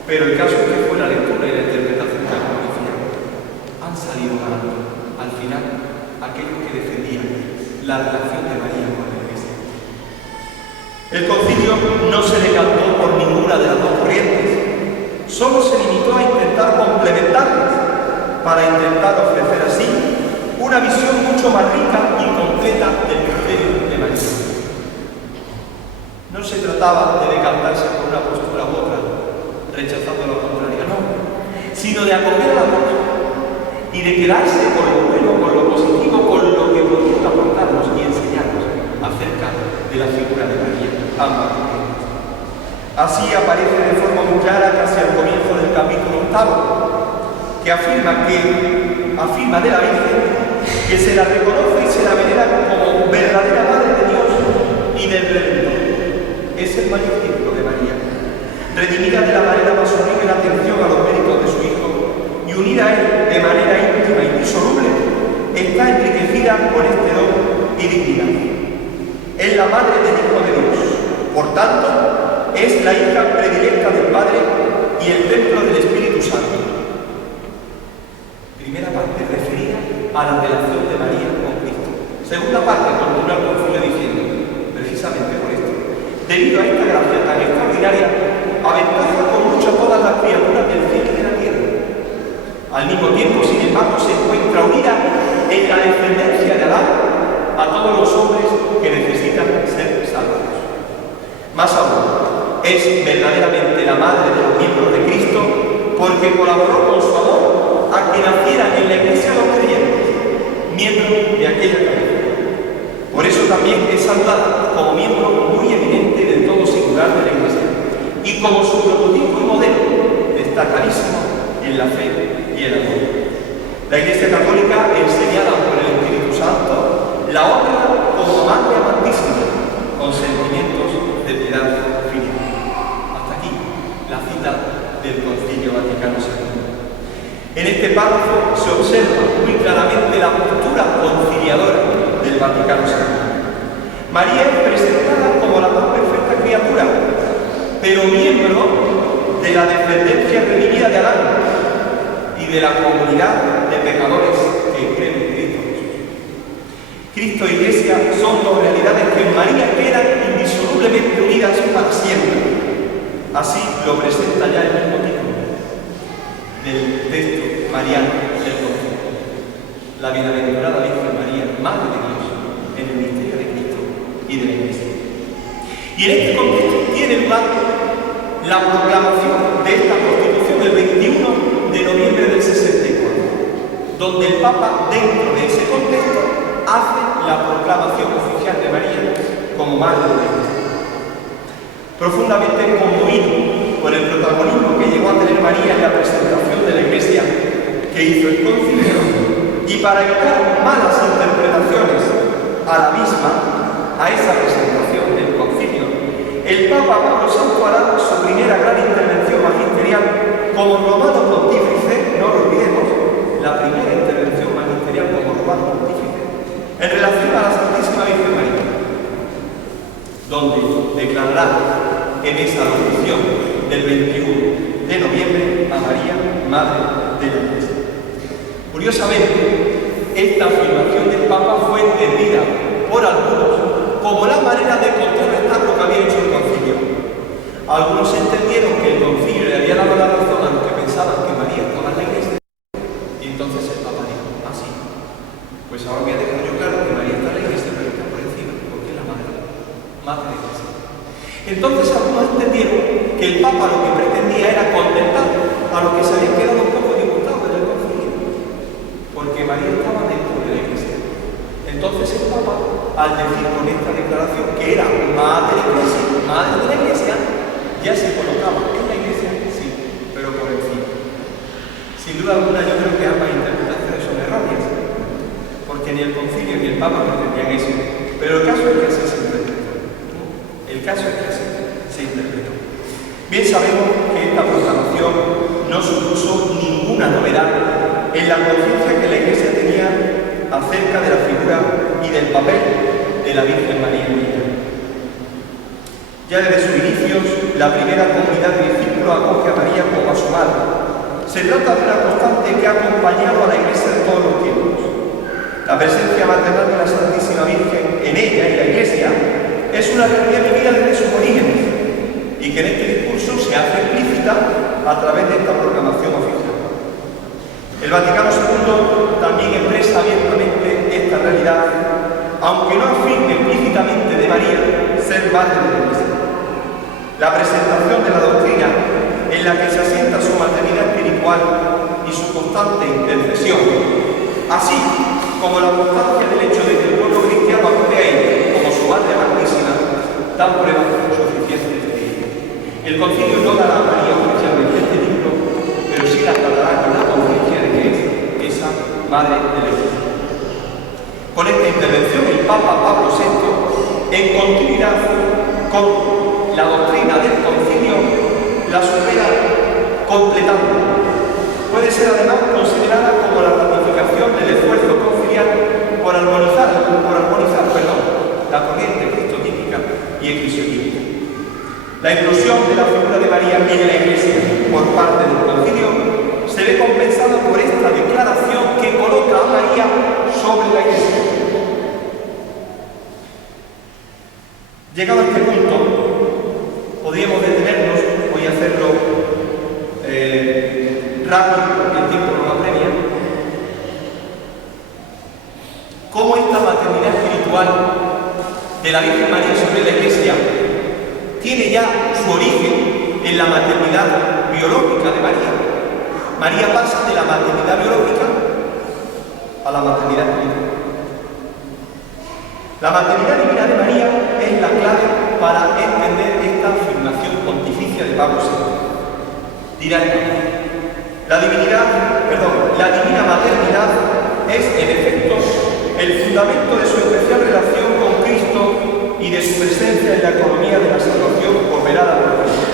Pero el caso es que fue la lectura y la interpretación que han salido ganando al final aquellos que defendían la relación de María con la Iglesia. El Concilio no se decantó por ninguna de las dos corrientes, solo se limitó a intentar complementarlas para intentar ofrecer así una visión mucho más rica y completa del misterio de María. No se trataba de decantarse por una postura u otra, rechazando la contraria, no, sino de acoger a la otra y de quedarse con lo bueno, con lo positivo, con lo que podía aportarnos y enseñarnos acerca de la figura de María. Así aparece de forma muy clara casi al comienzo del capítulo 8, que afirma de la Virgen que se la reconoce y se la venera como verdadera Madre de Dios y del Redentor. Es el mayor título de María, redimida de la manera más sublime en atención a los méritos de su Hijo y unida a Él de manera íntima y indisoluble, está enriquecida por este don y dignidad. Es la Madre del Hijo de Dios, por tanto, es la hija predilecta del Padre y el templo del Espíritu Santo. Primera parte, referida a la relación de María con Cristo. Segunda parte, continúa el Concilio diciendo, precisamente por esto, debido a esta gracia tan extraordinaria, aventaja con mucho a todas las criaturas del cielo y de la tierra. Al mismo tiempo, sin embargo, se encuentra unida en la descendencia de Adán a todos los hombres que necesitan ser salvados. Más aún, es verdaderamente la madre de los miembros de Cristo porque colaboró con su amor a que nacieran en la Iglesia los creyentes, miembros de aquella cabeza. Por eso también es saludada como miembro muy eminente del todo singular de la Iglesia y como su prototipo y modelo destacadísimo en la fe y el amor. La Iglesia Católica, enseñada por el Espíritu Santo, la honra como Madre amantísima, con sentimientos de piedad filial. Hasta aquí la cita del Concilio Vaticano II. En este párrafo se observa muy claramente la postura conciliadora del Vaticano II. María es presentada como la más perfecta criatura, pero miembro de la descendencia redimida de Adán y de la comunidad de pecadores que creen en Cristo Jesús. Cristo e Iglesia son dos realidades que en María quedan indisolublemente unidas para siempre. Así lo presenta ya el mismo título del texto mariano del Concilio. La bienaventurada Virgen María, Madre de Dios, en el misterio de Cristo y de la Iglesia. Y en este contexto tiene lugar la proclamación de esta Constitución el 21 de noviembre del 64, donde el Papa, dentro de ese contexto, hace la proclamación oficial de María como Madre de la Iglesia. Profundamente conmovido por el protagonismo que llegó a tener María en la presentación de la Iglesia que hizo el Concilio, y para evitar malas interpretaciones a la misma, a esa presentación del Concilio, el Papa Pablo VI hará su primera gran intervención magisterial como romano pontífice, no lo olvidemos, la primera intervención magisterial como romano pontífice, en relación a la Santísima Virgen María, donde declarará en esa locución del 21 de noviembre a María, Madre de la Iglesia. Curiosamente, esta afirmación del Papa fue entendida por algunos como la manera de contrarrestar lo que había hecho el Concilio. Algunos entendieron que el Concilio le había dado la razón a los que pensaban que María estaba en la Iglesia, y entonces el Papa dijo, así, pues ahora voy a dejar yo claro que María está en la Iglesia, pero está por encima, porque es la Madre de la Iglesia. Entonces algunos entendieron que el Papa lo que pretendía era contentar a los que se habían quedado un poco disgustados del Concilio, porque María estaba dentro de la Iglesia. Entonces el Papa, al decir con esta declaración que era Madre de la Iglesia, ya se colocaba en la Iglesia, sí, pero por encima. Sin duda alguna, yo creo que ambas interpretaciones son erróneas, porque ni el Concilio ni el Papa pretendían eso, pero el caso es que así se interpretó. El caso es que así se interpretó. Bien sabemos que esta proclamación no supuso ninguna novedad en la conciencia que la Iglesia tenía acerca de la figura y del papel de la Virgen María en ella. Ya desde sus inicios, la primera comunidad de discípulos acoge a María como a su madre. Se trata de una constante que ha acompañado a la Iglesia de todos los tiempos. La presencia maternal de la Santísima Virgen en ella, en la Iglesia, es una realidad vivida desde sus orígenes y que en este discurso se hace explícita a través de esta proclamación oficial. El Vaticano II también expresa abiertamente esta realidad, aunque no afirme explícitamente de María ser madre de la Iglesia. La presentación de la doctrina en la que se asienta su maternidad espiritual y su constante intercesión, así como la constancia del hecho de que el pueblo cristiano acude a ella como su madre amantísima, dan pruebas suficientes de ello. El Concilio no dará a María oficialmente este libro, pero sí la tratará con la conciencia de que es esa madre de la Iglesia. Con esta intervención, el Papa Pablo VI, en continuidad con la doctrina del Concilio, la supera completando. Puede ser además considerada como la ratificación del esfuerzo conciliar por armonizar la corriente cristotípica y eclesiológica. La inclusión de la figura de María en la Iglesia por parte del Concilio se ve compensada por esta declaración que coloca a María sobre la Iglesia. Llegado a este punto, podríamos detenernos, voy a hacerlo rápido porque el tiempo nos apremia. Cómo esta maternidad espiritual de la Virgen María sobre la Iglesia tiene ya su origen en la maternidad biológica de María. María pasa de la maternidad biológica a la maternidad espiritual. La maternidad divina de María es la clave para entender esta afirmación pontificia de Pablo VI. Dirá el Papa: La divina maternidad es, en efecto, el fundamento de su especial relación con Cristo y de su presencia en la economía de la salvación operada por Cristo.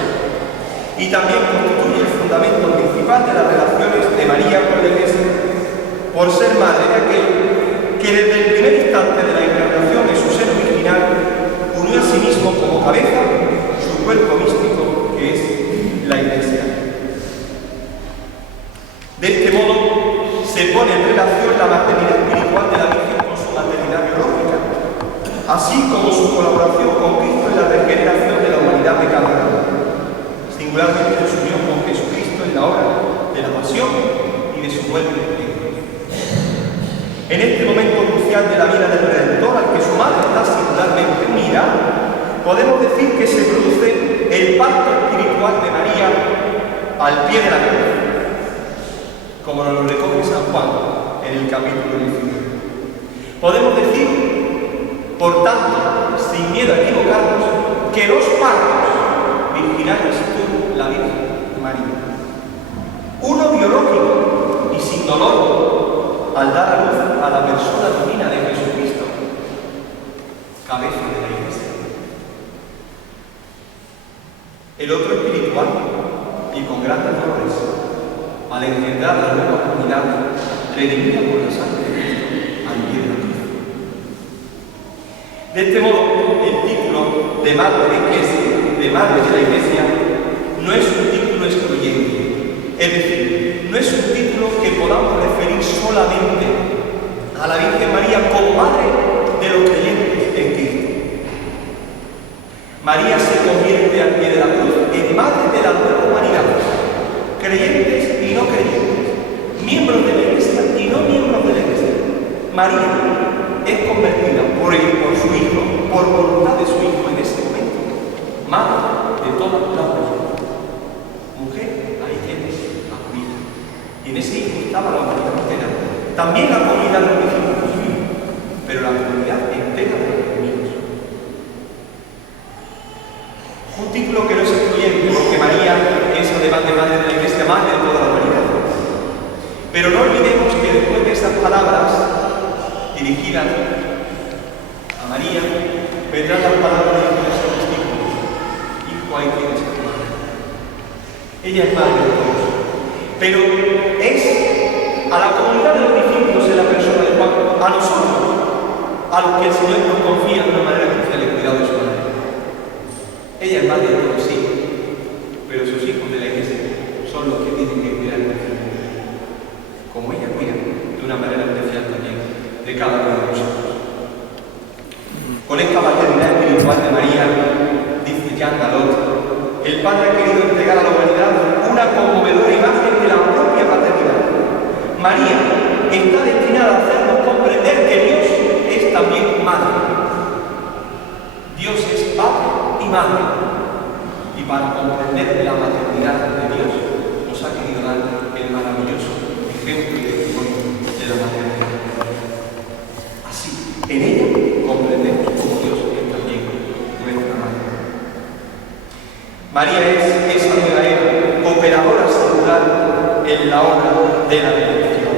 Y también constituye el fundamento principal de las relaciones de María con la Iglesia, por ser madre de aquel que desde el primer instante de la encarnación en su seno virginal unió a sí mismo como cabeza su cuerpo místico, que es la Iglesia. De este modo se pone en relación la maternidad espiritual de la Virgen con su maternidad biológica, así como su colaboración con Cristo en la regeneración de la humanidad pecadora, singularmente en su unión con Jesucristo en la obra de la pasión y de su muerte en cruz. En este momento crucial de la vida del Redentor, al que su madre está singularmente unida, podemos decir que se produce el pacto espiritual de María al pie de la cruz, como nos lo recoge San Juan en el capítulo 19. Podemos decir, por tanto, sin miedo a equivocarnos, que dos partos virginales tuvo la Virgen María. Uno biológico y sin dolor, al dar a luz a la persona divina de Jesucristo, cabeza de la Iglesia. El otro espiritual y con grandes dolores, al engendrar la nueva comunidad redimida por la sangre de Cristo al pie de la cruz. De este modo, el título de Madre de Iglesia, de Madre de la Iglesia, no es un título excluyente, es decir, no es un título que podamos referir solamente a la Virgen María como Madre de los creyentes en Cristo. María se convierte al pie de la cruz en Madre de la nueva humanidad, creyentes y no creyentes, miembros de la Iglesia y no miembros de la Iglesia. María es convertida por él, por su Hijo, por voluntad de su Hijo en ese momento, Madre de toda la humanidad. Mujer, ahí tienes a tu Hijo. Y en ese Hijo estaba la humanidad entera. También la comunidad de los discípulos, pero la comunidad entera de los enemigos. Un título que no es excluyente, porque María es, además de Madre de la Iglesia, Madre de toda la humanidad. Pero no olvidemos que después de esas palabras dirigidas a María, vendrán las palabras de los discípulos: Hijo, ahí tienes a tu madre. Ella es Madre de todos. Pero es a la comunidad de los discípulos en la persona de Juan, a nosotros, a los que el Señor nos confía de una manera especial el cuidado de su madre. Ella es Madre de todos, sí, pero sus hijos de la Iglesia son los que tienen que cuidar de ella, como ella cuida de una manera especial también de cada uno de nosotros. Con esta maternidad espiritual de María, dice Jean Galot, el Padre ha querido entregar a la humanidad una conmovedora imagen de la propia paternidad. María está destinada a hacernos comprender que Dios es también Madre. Dios es Padre y Madre, y para comprender la maternidad de Dios nos ha querido dar el maravilloso ejemplo y testimonio de la maternidad. Así, en ella comprendemos cómo Dios es también nuestra Madre. María es esa nueva era, operadora singular en la obra de la redención.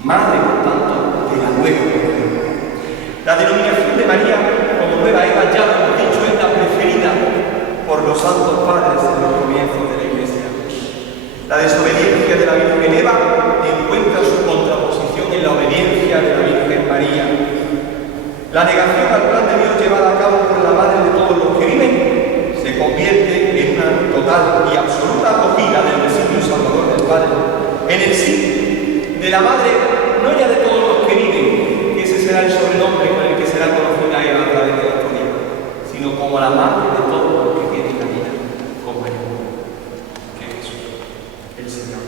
Madre, por tanto, de la nueva era. La denominación de María como nueva Eva, ya lo hemos dicho, es la preferida por los santos padres en los comienzos de la Iglesia. La desobediencia de la Virgen Eva encuentra su contraposición en la obediencia de la Virgen María. La negación al plan de Dios llevada a cabo por la madre de todos los que viven se convierte en una total y absoluta acogida del designio salvador del Padre, en el sí de la madre, no ya de todos los que viven, que ese será el sobrenombre con el que será conocida Eva a través de la historia, sino como la madre de todos los que tienen la vida, como él, que es Jesús, el Señor.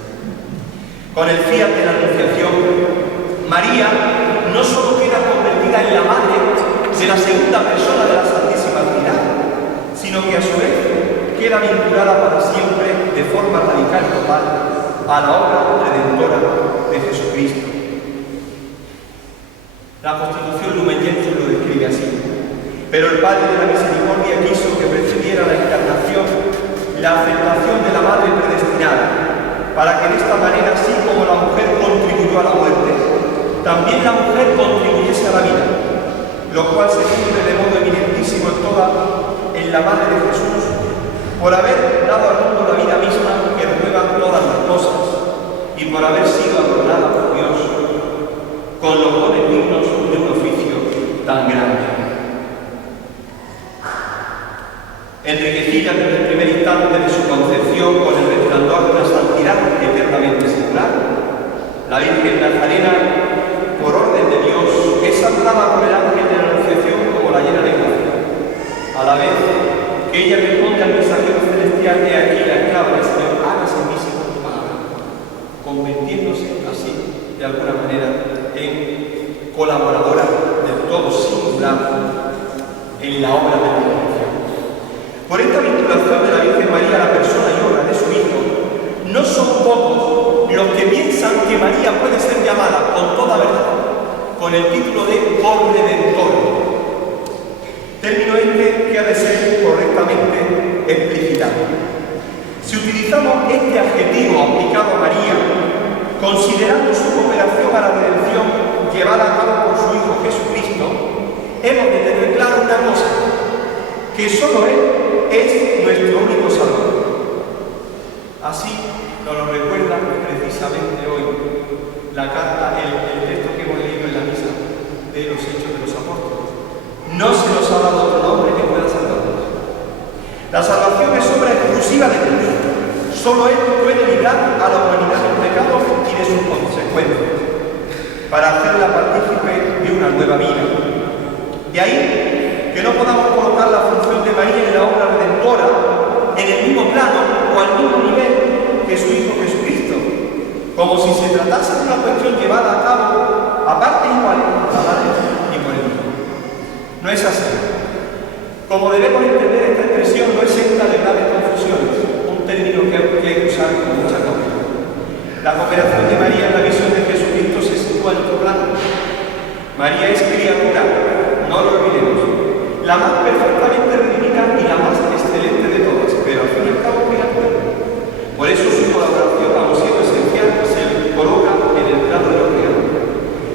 Con el fiat de la Anunciación, María no solo queda convertida en la madre de la segunda persona de la Santísima Trinidad, sino que a su vez queda vinculada para siempre, de forma radical y total, a la obra redentora de Jesucristo. La Constitución Lumen Gentium lo describe así. Pero el Padre de la Misericordia quiso que precediera la encarnación la aceptación de la madre predestinada, para que de esta manera, así como la mujer contribuyó a la muerte, también la mujer contribuyese a la vida, lo cual se cumple de modo eminentísimo en la madre de Jesús, por haber dado al mundo la vida misma que renueva todas las cosas, y por haber sido adornada por Dios con los dones dignos de un oficio tan grande. Enriquecida desde el primer instante de su concepción con el resplandor de la santidad eternamente singular, la Virgen Nazarena, por orden de Dios, es saludada por el ángel de la Anunciación como la llena de gracia, a la vez que ella responde al mensajero celestial: de aquí la esclava del Señor, hágase en mí según tu palabra, convirtiéndose así, de alguna manera, en colaboradora del todo singular en la obra de la redención. Por esta vinculación de la Virgen María a la persona y obra de su Hijo, no son pocos los que piensan que María puede ser llamada con toda verdad con el título de corredentora, término que ha de ser correctamente explicitado. Si utilizamos este adjetivo aplicado a María, considerando su cooperación a la redención llevada a cabo por su Hijo Jesucristo, hemos de tener claro una cosa: que solo Él es nuestro único Salvador. Así nos lo recuerda precisamente hoy la carta, el texto que hemos leído en la misa de los Hechos de los Apóstoles. No se nos ha dado otro nombre que pueda salvarnos. La salvación es obra exclusiva de Dios. Solo Él puede librar a la humanidad del pecado y de sus consecuencias, para hacerla partícipe de una nueva vida. De ahí que no podamos colocar la función de María en la obra redentora en el mismo plano o al mismo nivel que su Hijo Jesucristo, como si se tratase de una cuestión llevada a cabo a partes iguales por la madre y por el Hijo. No es así. Como debemos entender, esta expresión no exenta de graves confusiones, un término que hay que usar con mucha cautela. La cooperación de María en la visión de Jesucristo se sitúa en otro plano. María es criatura, no lo olvidemos, la más perfectamente redimida y la más excelente de todas, pero al fin y al cabo criatura. Por eso su colaboración, aun siendo esencial, se coloca en el plano de lo creado.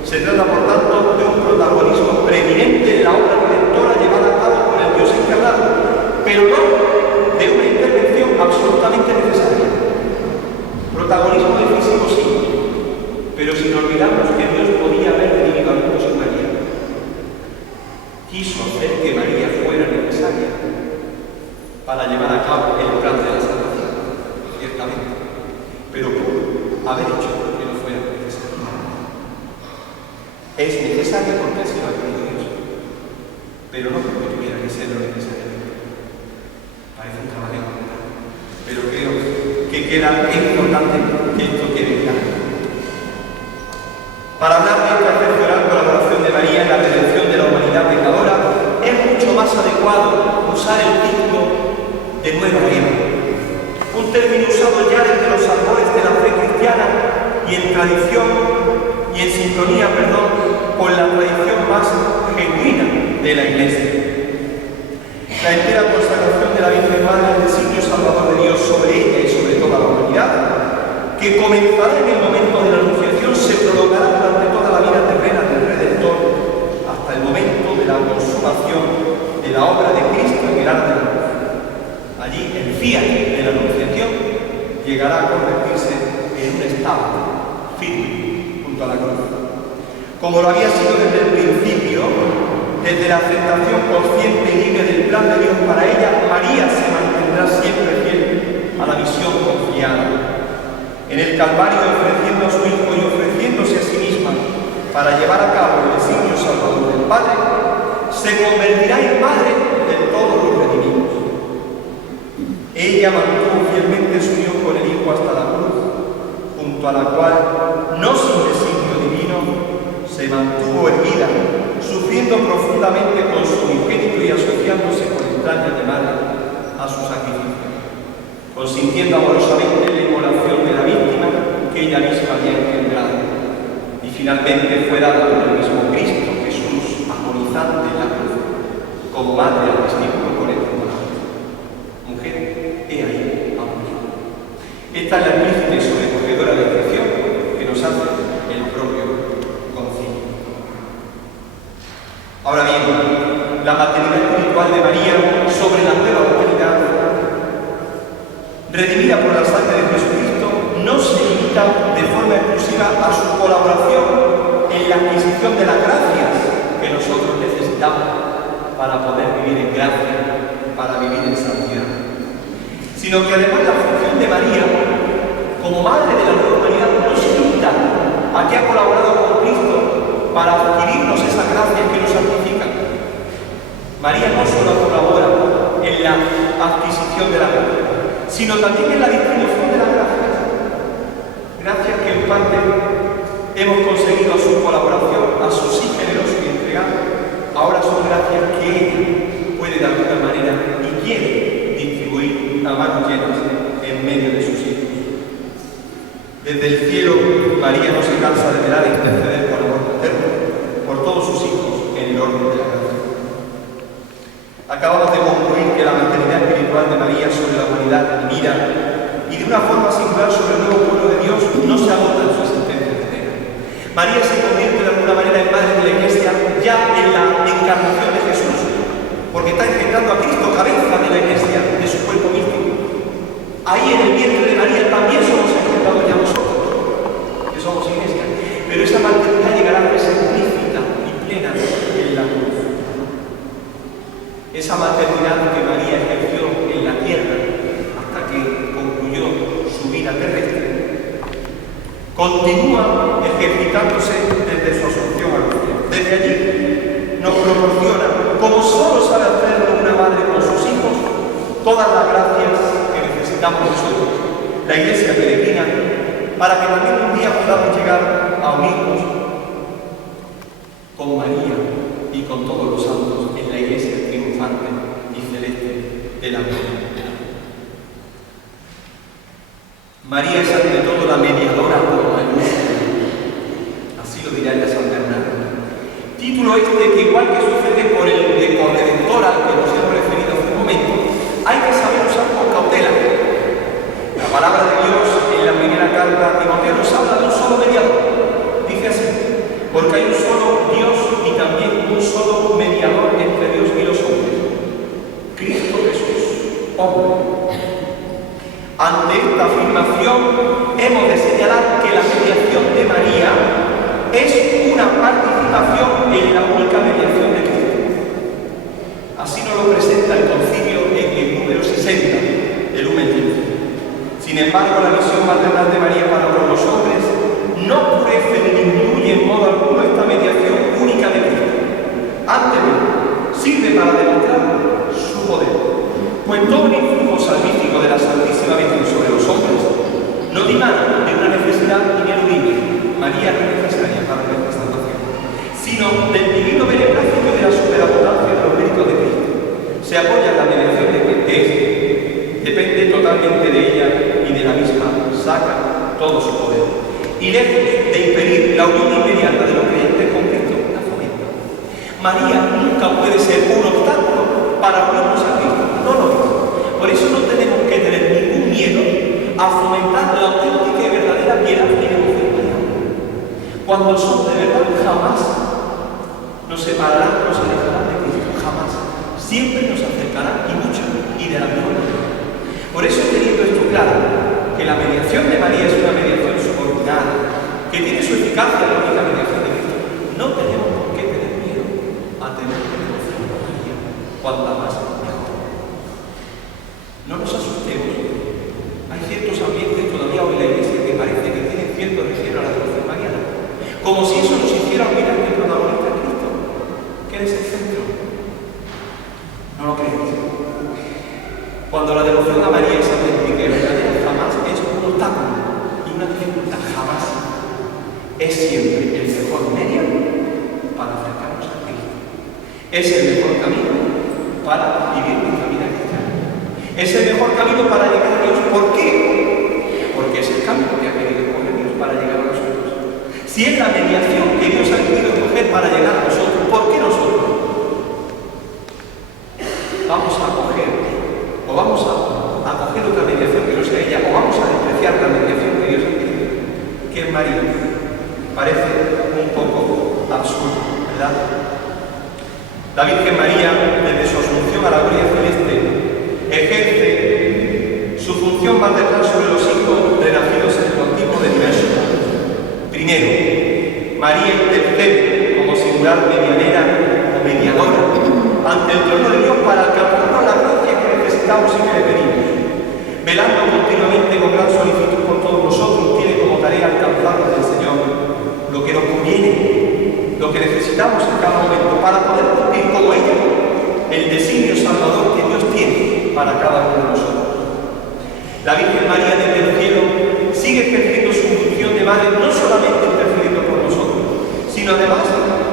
Se trata, por tanto, de un protagonismo preeminente en la obra redentora llevada a cabo por el Dios encarnado, pero no de una intervención absolutamente necesaria. Protagonismo decisivo sí, pero sin olvidarnos que Dios podía haber redimido al mundo sin María. Quiso hacer que María fuera necesaria para llevar a cabo el plan de la salvación, ciertamente, pero pudo haber hecho que no fuera necesaria. Es necesaria porque así lo ha querido Dios, pero no porque tuviera que serlo necesariamente. Parece un trabajo, pero creo que es importante que esto quede claro. Para hablar de esta excepcional colaboración de María en la redención de la humanidad pecadora, es mucho más adecuado usar el título de Nueva Eva, un término usado ya desde los albores de la fe cristiana y en sintonía con la tradición más genuina de la Iglesia. La entera consagración de la Virgen Madre al designio salvador de Dios sobre ella y sobre toda la humanidad, que comenzará en el momento de la Anunciación, se prolongará durante toda la vida terrena del Redentor, hasta el momento de la consumación de la obra de Cristo en el arca de la cruz. Allí, el fiat de la Anunciación llegará a convertirse en un estado firme junto a la cruz. Como lo había sido desde el principio, desde la aceptación consciente y libre del plan de Dios para ella, María se mantendrá siempre fiel a la misión confiada. En el Calvario, ofreciendo a su Hijo y ofreciéndose a sí misma para llevar a cabo el designio salvador del Padre, se convertirá en madre de todos los redimidos. Ella mantuvo fielmente su unión con el Hijo hasta la cruz, junto a la cual, no sin designio divino, se mantuvo erguida, sufriendo profundamente con su unigénito y asociándose con entrañas de madre a su sacrificio, consintiendo amorosamente la inmolación de la víctima que ella misma había engendrado, y finalmente fue dada por el mismo Cristo Jesús, agonizante en la cruz, como madre al discípulo por el corazón. Mujer, he ahí Esta es la explícita y sobrecogedora descripción que nos hace el propio concilio. Ahora bien, la maternidad espiritual de María sobre la nueva humanidad, redimida por la sangre de Jesucristo, no se limita de forma exclusiva a su colaboración en la adquisición de las gracias que nosotros necesitamos para poder vivir en gracia, para vivir en santidad, sino que además la función de María como madre de la nueva humanidad no se limita a que ha colaborado con Cristo para adquirirnos esas gracias que nos santifican. María no solo colabora en la adquisición de la gracia, sino también en la distribución de las gracias. Gracias que en parte hemos conseguido a su colaboración, a su sí generoso y entregado, ahora son gracias que ella puede de alguna manera y quiere distribuir a manos llenas en medio de sus hijos. Desde el cielo, María no se cansa de velar e interceder con amor paterno por todos sus hijos en el orden de la gracia. Acabamos de concluir que la maternidad espiritual de María sobre la humanidad mira y de una forma singular sobre el nuevo pueblo de Dios no se agota en su existencia terrena. María se convierte de alguna manera en madre de la Iglesia ya en la encarnación de Jesús, porque está engendrando a Cristo, cabeza de la Iglesia, de su cuerpo místico. Ahí en el vientre de María también somos engendrados ya nosotros, que somos Iglesia, pero esa maternidad llegará a ser explícita y plena en la cruz. Esa maternidad que María ejerció en la tierra hasta que concluyó su vida terrestre, continúa ejercitándose desde su asunción a los cielos. Desde allí nos proporciona, como solo sabe hacerlo una madre con sus hijos, todas las gracias que necesitamos nosotros, la Iglesia peregrina, para que también un día podamos llegar a unirnos con María y con todos los santos en la Iglesia triunfante y celeste de la gloria. María es ante todo la mediadora con mayúscula, así lo dirá el de San Bernardo. Título este que, igual que sucede por el de corredentora al que nos hemos referido hace un momento, hay que saber usar con cautela. La palabra de Dios en la primera carta a Timoteo nos habla de un solo mediador. Dice así: porque hay un solo Dios y también un solo mediador entre Dios y los hombres, Cristo Jesús, hombre. Ante esta afirmación hemos de señalar que la mediación de María es una participación en la única mediación de Cristo. Así nos lo presenta el concilio en el número 60 del Lumen Gentium. Sin embargo, la misión maternal de María para con los hombres no ofrece ni disminuye en modo alguno esta mediación única de Cristo. Antes sirve para demostrar su poder. Pues todo el influjo salvífico de la Santísima Virgen sobre los hombres no dimana de una necesidad ineludible, María no es necesaria para nuestra salvación, sino del divino beneplácito y de la superabundancia de los méritos de Cristo. Se apoya en la mediación de este, depende totalmente de ella y de la misma saca todo su poder. Y lejos de impedir la unión inmediata de los creyentes con Cristo, la fomenta. María nunca puede ser un obstáculo para unirnos a Cristo, no lo es. Por eso no tenemos que tener ningún miedo a fomentar la auténtica y verdadera piedad y devoción mariana. Cuando son de verdad, jamás nos separarán, nos alejarán de Cristo, jamás. Siempre nos acercarán y mucho, y de la mejor manera. Por eso, teniendo esto claro, que la mediación de María es una mediación subordinada, que tiene su eficacia la única mediación de Cristo, no tenemos por qué tener miedo a tener devoción a María, cuanta más mejor. No nos asustemos. Hay ciertos ambientes todavía hoy en la Iglesia que parece que tienen cierto recelo a la devoción mariana, como si eso nos hiciera olvidar que el protagonista es Cristo, que eres el centro. No lo creéis. Cuando la devoción a María es auténtica y verdadera, jamás es un obstáculo y una dificultad, jamás. Es siempre el mejor medio para acercarnos a Cristo. Es el mejor camino para vivir nuestra vida cristiana. Es el mejor camino para llegar a Dios. ¿Por qué? Porque es el camino que ha querido escoger Dios para llegar a nosotros. Si es la mediación que Dios ha querido escoger para llegar a nosotros, ¿por qué nosotros vamos a acoger o vamos a acoger otra mediación que no sea ella, o vamos a despreciarla edad. La Virgen María, desde su asunción a la gloria celeste, ejerce su función maternal sobre los hijos renacidos en el bautismo de diversos modos. Primero, María intercede como singular medianera o mediadora ante el trono de Dios para alcanzarnos la gracia que necesitamos y que le pedimos. Velando continuamente con gran solicitud por todos nosotros, tiene como tarea alcanzarnos del Señor lo que nos conviene, lo que necesitamos en cada momento para poder cumplir como ella el designio salvador que Dios tiene para cada uno de nosotros. La Virgen María desde el cielo sigue ejerciendo su función de madre, no solamente intercediendo por nosotros, sino además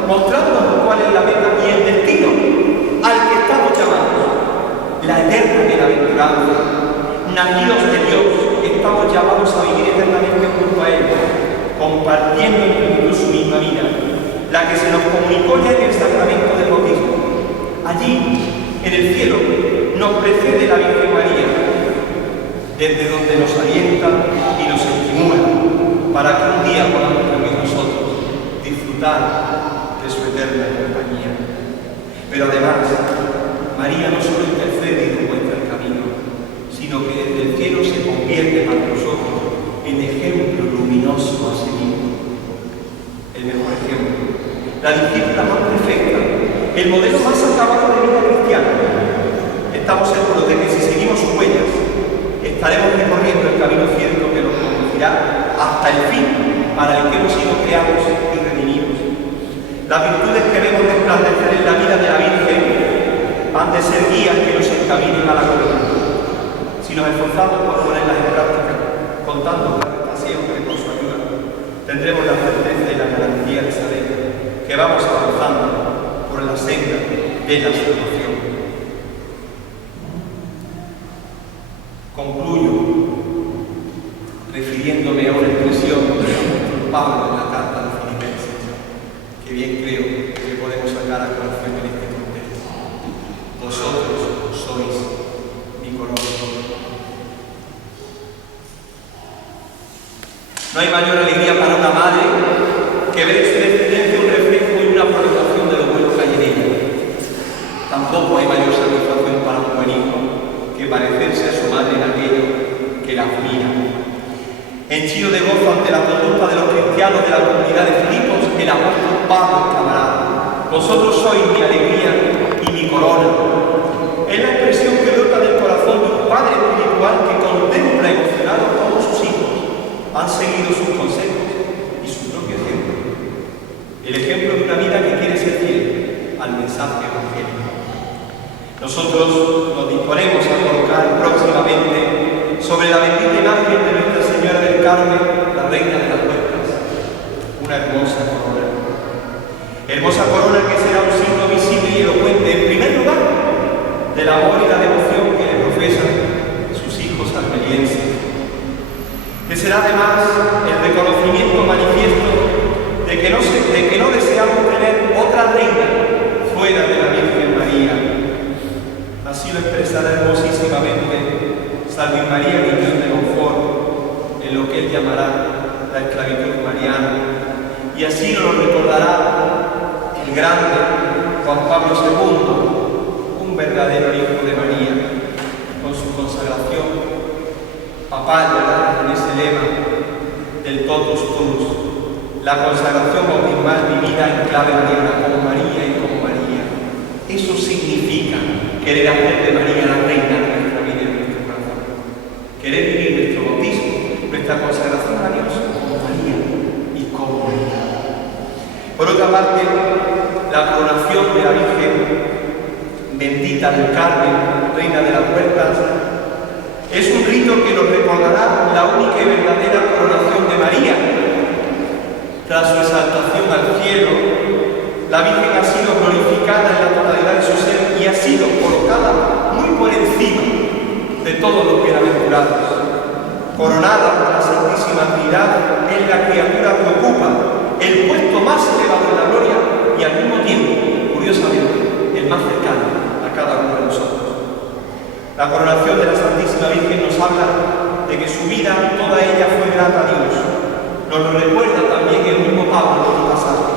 mostrándonos cuál es la meta y el destino al que estamos llamados, la eterna bienaventuranza. Nacidos de Dios, estamos llamados a vivir eternamente junto a Él, compartiendo en plenitud su misma vida, la que se nos comunicó ya en el sacramento del bautismo. Allí, en el cielo, nos precede la Virgen María, desde donde nos alienta y nos estimula, para que un día podamos también nosotros disfrutar de su eterna compañía. Pero además, María no solo intercede y nos muestra el camino, sino que desde el cielo se convierte para nosotros en ejemplo luminoso a seguir. El mejor ejemplo, la discípula más perfecta, el modelo más acabado de vida cristiana. Estamos seguros de que si seguimos sus huellas, estaremos recorriendo el camino cierto que nos conducirá hasta el fin para el que hemos sido creados y redimidos. Las virtudes que vemos resplandecer en la vida de la Virgen han de ser guías que nos encaminen a la gloria. Si nos esforzamos por ponerlas en práctica, contando con esta siempre con su ayuda, tendremos la certeza y la garantía de saber que vamos avanzando por la senda de la salvación. Concluyo refiriéndome a una expresión de Pablo en la carta a los Filipenses, que bien creo que podemos sacar a colación en este contexto. Vosotros sois mi corona. No hay mayor alegría para una madre que ver en su descendencia un reflejo y una prolongación de lo bueno que hay en ella. Tampoco hay mayor satisfacción para un buen hijo que parecerse a su madre en aquello que la admira. Henchido de gozo ante la conducta de los cristianos de la comunidad de Filipos, el apóstol Pablo exclamará: vosotros sois mi alegría y mi corona. Es la expresión que brota del corazón de un padre espiritual que contempla emocionado a todos sus hijos. Han seguido sus consejos y su propio ejemplo. El ejemplo de una vida que quiere ser fiel al mensaje evangélico. Nosotros nos disponemos a colocar próximamente sobre la bendita imagen de Nuestra Señora del Carmen, la Reina de las Puertas, una hermosa corona. Hermosa corona que será un signo visible y elocuente, en primer lugar, del amor y la devoción que le profesan sus hijos armelienses, que será además el reconocimiento manifiesto de que no deseamos tener otra reina fuera de la Virgen María. Así lo expresará hermosísimamente San Luis María Guillón de Montfort en lo que él llamará la esclavitud mariana, y así nos lo recordará el grande Juan Pablo II, un verdadero hijo de María, con su consagración papal, ¿verdad?, con ese lema del totus tuus, la consagración bautismal vivida en clave mariana, como María y como María. Eso significa querer hacer de María la reina de nuestra vida y de nuestro corazón. Querer vivir nuestro bautismo, nuestra consagración a Dios como María y como María. Por otra parte, la coronación de la Virgen bendita del Carmen, Reina de las Puertas, es un rito que nos recordará la única y verdadera coronación de María. Tras su exaltación al cielo, la Virgen ha sido glorificada en la totalidad de su ser y ha sido colocada muy por encima de todos los bienaventurados. Coronada por la Santísima Trinidad, es la criatura que ocupa el puesto más elevado de la gloria y al mismo tiempo, curiosamente, el más cercano a cada uno de nosotros. La coronación de la Santísima Virgen nos habla de que su vida, toda ella, fue grata a Dios. Nos lo recuerda también el mismo Pablo en otro pasaje.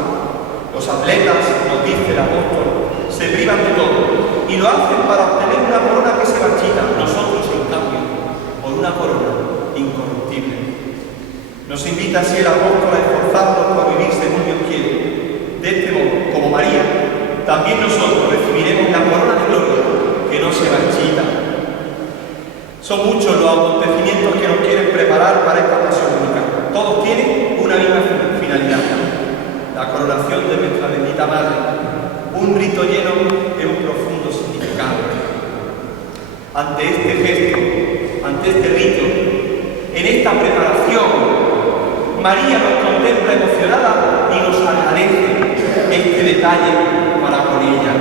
Los atletas nos dice el apóstol, se privan de todo y lo hacen para obtener una corona que se marchita. Nosotros, en cambio, por una corona incorruptible. Nos invita así el apóstol a esforzarnos por vivir según Dios quiere. De este modo, como María, también nosotros recibiremos la corona de gloria que no se marchita. Son muchos los acontecimientos que nos quieren preparar para esta ocasión única. Todos tienen una misma finalidad: la coronación de nuestra bendita Madre, un rito lleno de un profundo significado. Ante este gesto, ante este rito, en esta preparación, María nos contempla emocionada y nos agradece este detalle para con ella.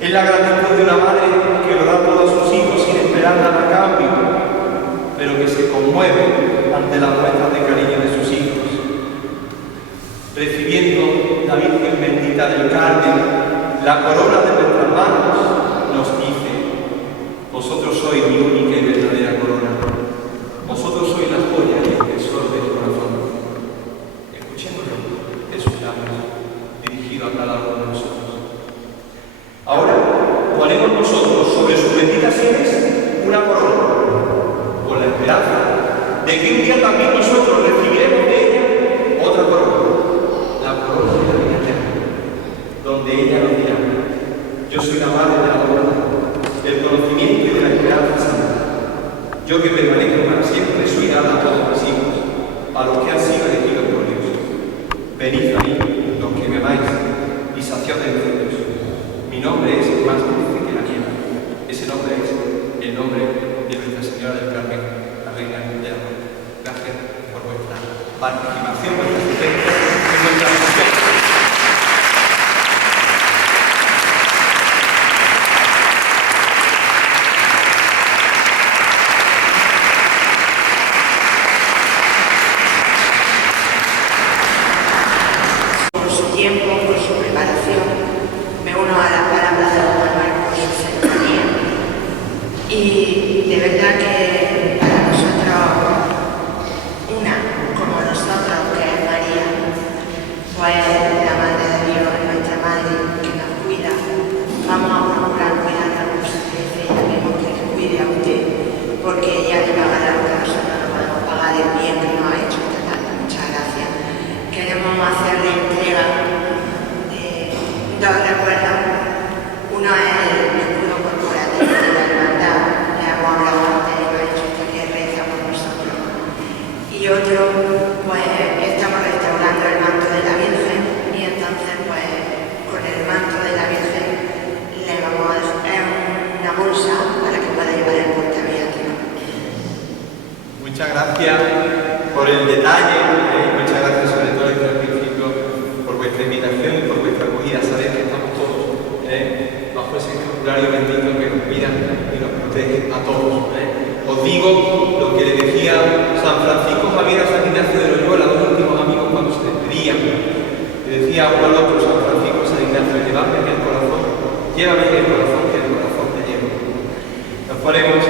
Es la gratitud de una madre que lo da todo a sus hijos sin esperar nada a cambio, pero que se conmueve ante las muestras de cariño de sus hijos. Recibiendo la Virgen bendita del Carmen, la corona de nuestras manos, nos dice: vosotros sois mi única y verdadera corona. Vosotros sois la joya y el tesoro del corazón. Escuchémoslo, Jesús dirigido a cada uno de nosotros. Ahora, haremos nosotros sobre sus benditas sienes una corona, con la esperanza de que un día también nosotros recibiremos de ella otra corona, la corona de la vida eterna, donde ella nos dirá: yo soy la madre de la corona, del conocimiento y de la esperanza santa. Yo que permanezco para siempre soy dada a todos mis hijos, a los que han sido elegidos por Dios. Venid a mí, los que me amáis, y saciad de frutos. Mi nombre es más dulce que la miel. Ese nombre es el nombre de Nuestra Señora del Carmen, la Reina del Amor. Gracias por vuestra participación, vuestra asistencia en nuestra función. Por su tiempo, por su preparación, me uno a la palabra de Juan Marcos, su cercanía. Y de verdad que para nosotros, una como nosotros, que es María, pues la Madre de Dios, nuestra Madre, que nos cuida, vamos a procurar cuidarla como se merece y queremos que le cuide a usted, porque ella le pagará lo que nosotros no podemos pagar el bien que nos ha hecho esta tarde. Muchas gracias. Queremos hacerle entrega de dos recuerdos. Uno es el escudo corporativo de la hermandad, le hemos hablado antes y lo ha dicho usted que reza por nosotros. Y otro, pues estamos restaurando el manto de la Virgen y entonces pues con el manto de la Virgen le vamos a hacer una bolsa para que pueda llevar el portaviático. Muchas gracias por el detalle, muchas gracias sobre todo al principio por vuestra invitación y por vuestra acogida. Sabéis que estamos todos bajo ese escapulario bendito que nos cuida y nos protege a todos. Os digo lo que le decía San Francisco Javier a San Ignacio de Loyola, los últimos amigos cuando se despedían. Le decía uno al otro, San Francisco, San Ignacio: llévame en el corazón, que el corazón te lleva. Nos ponemos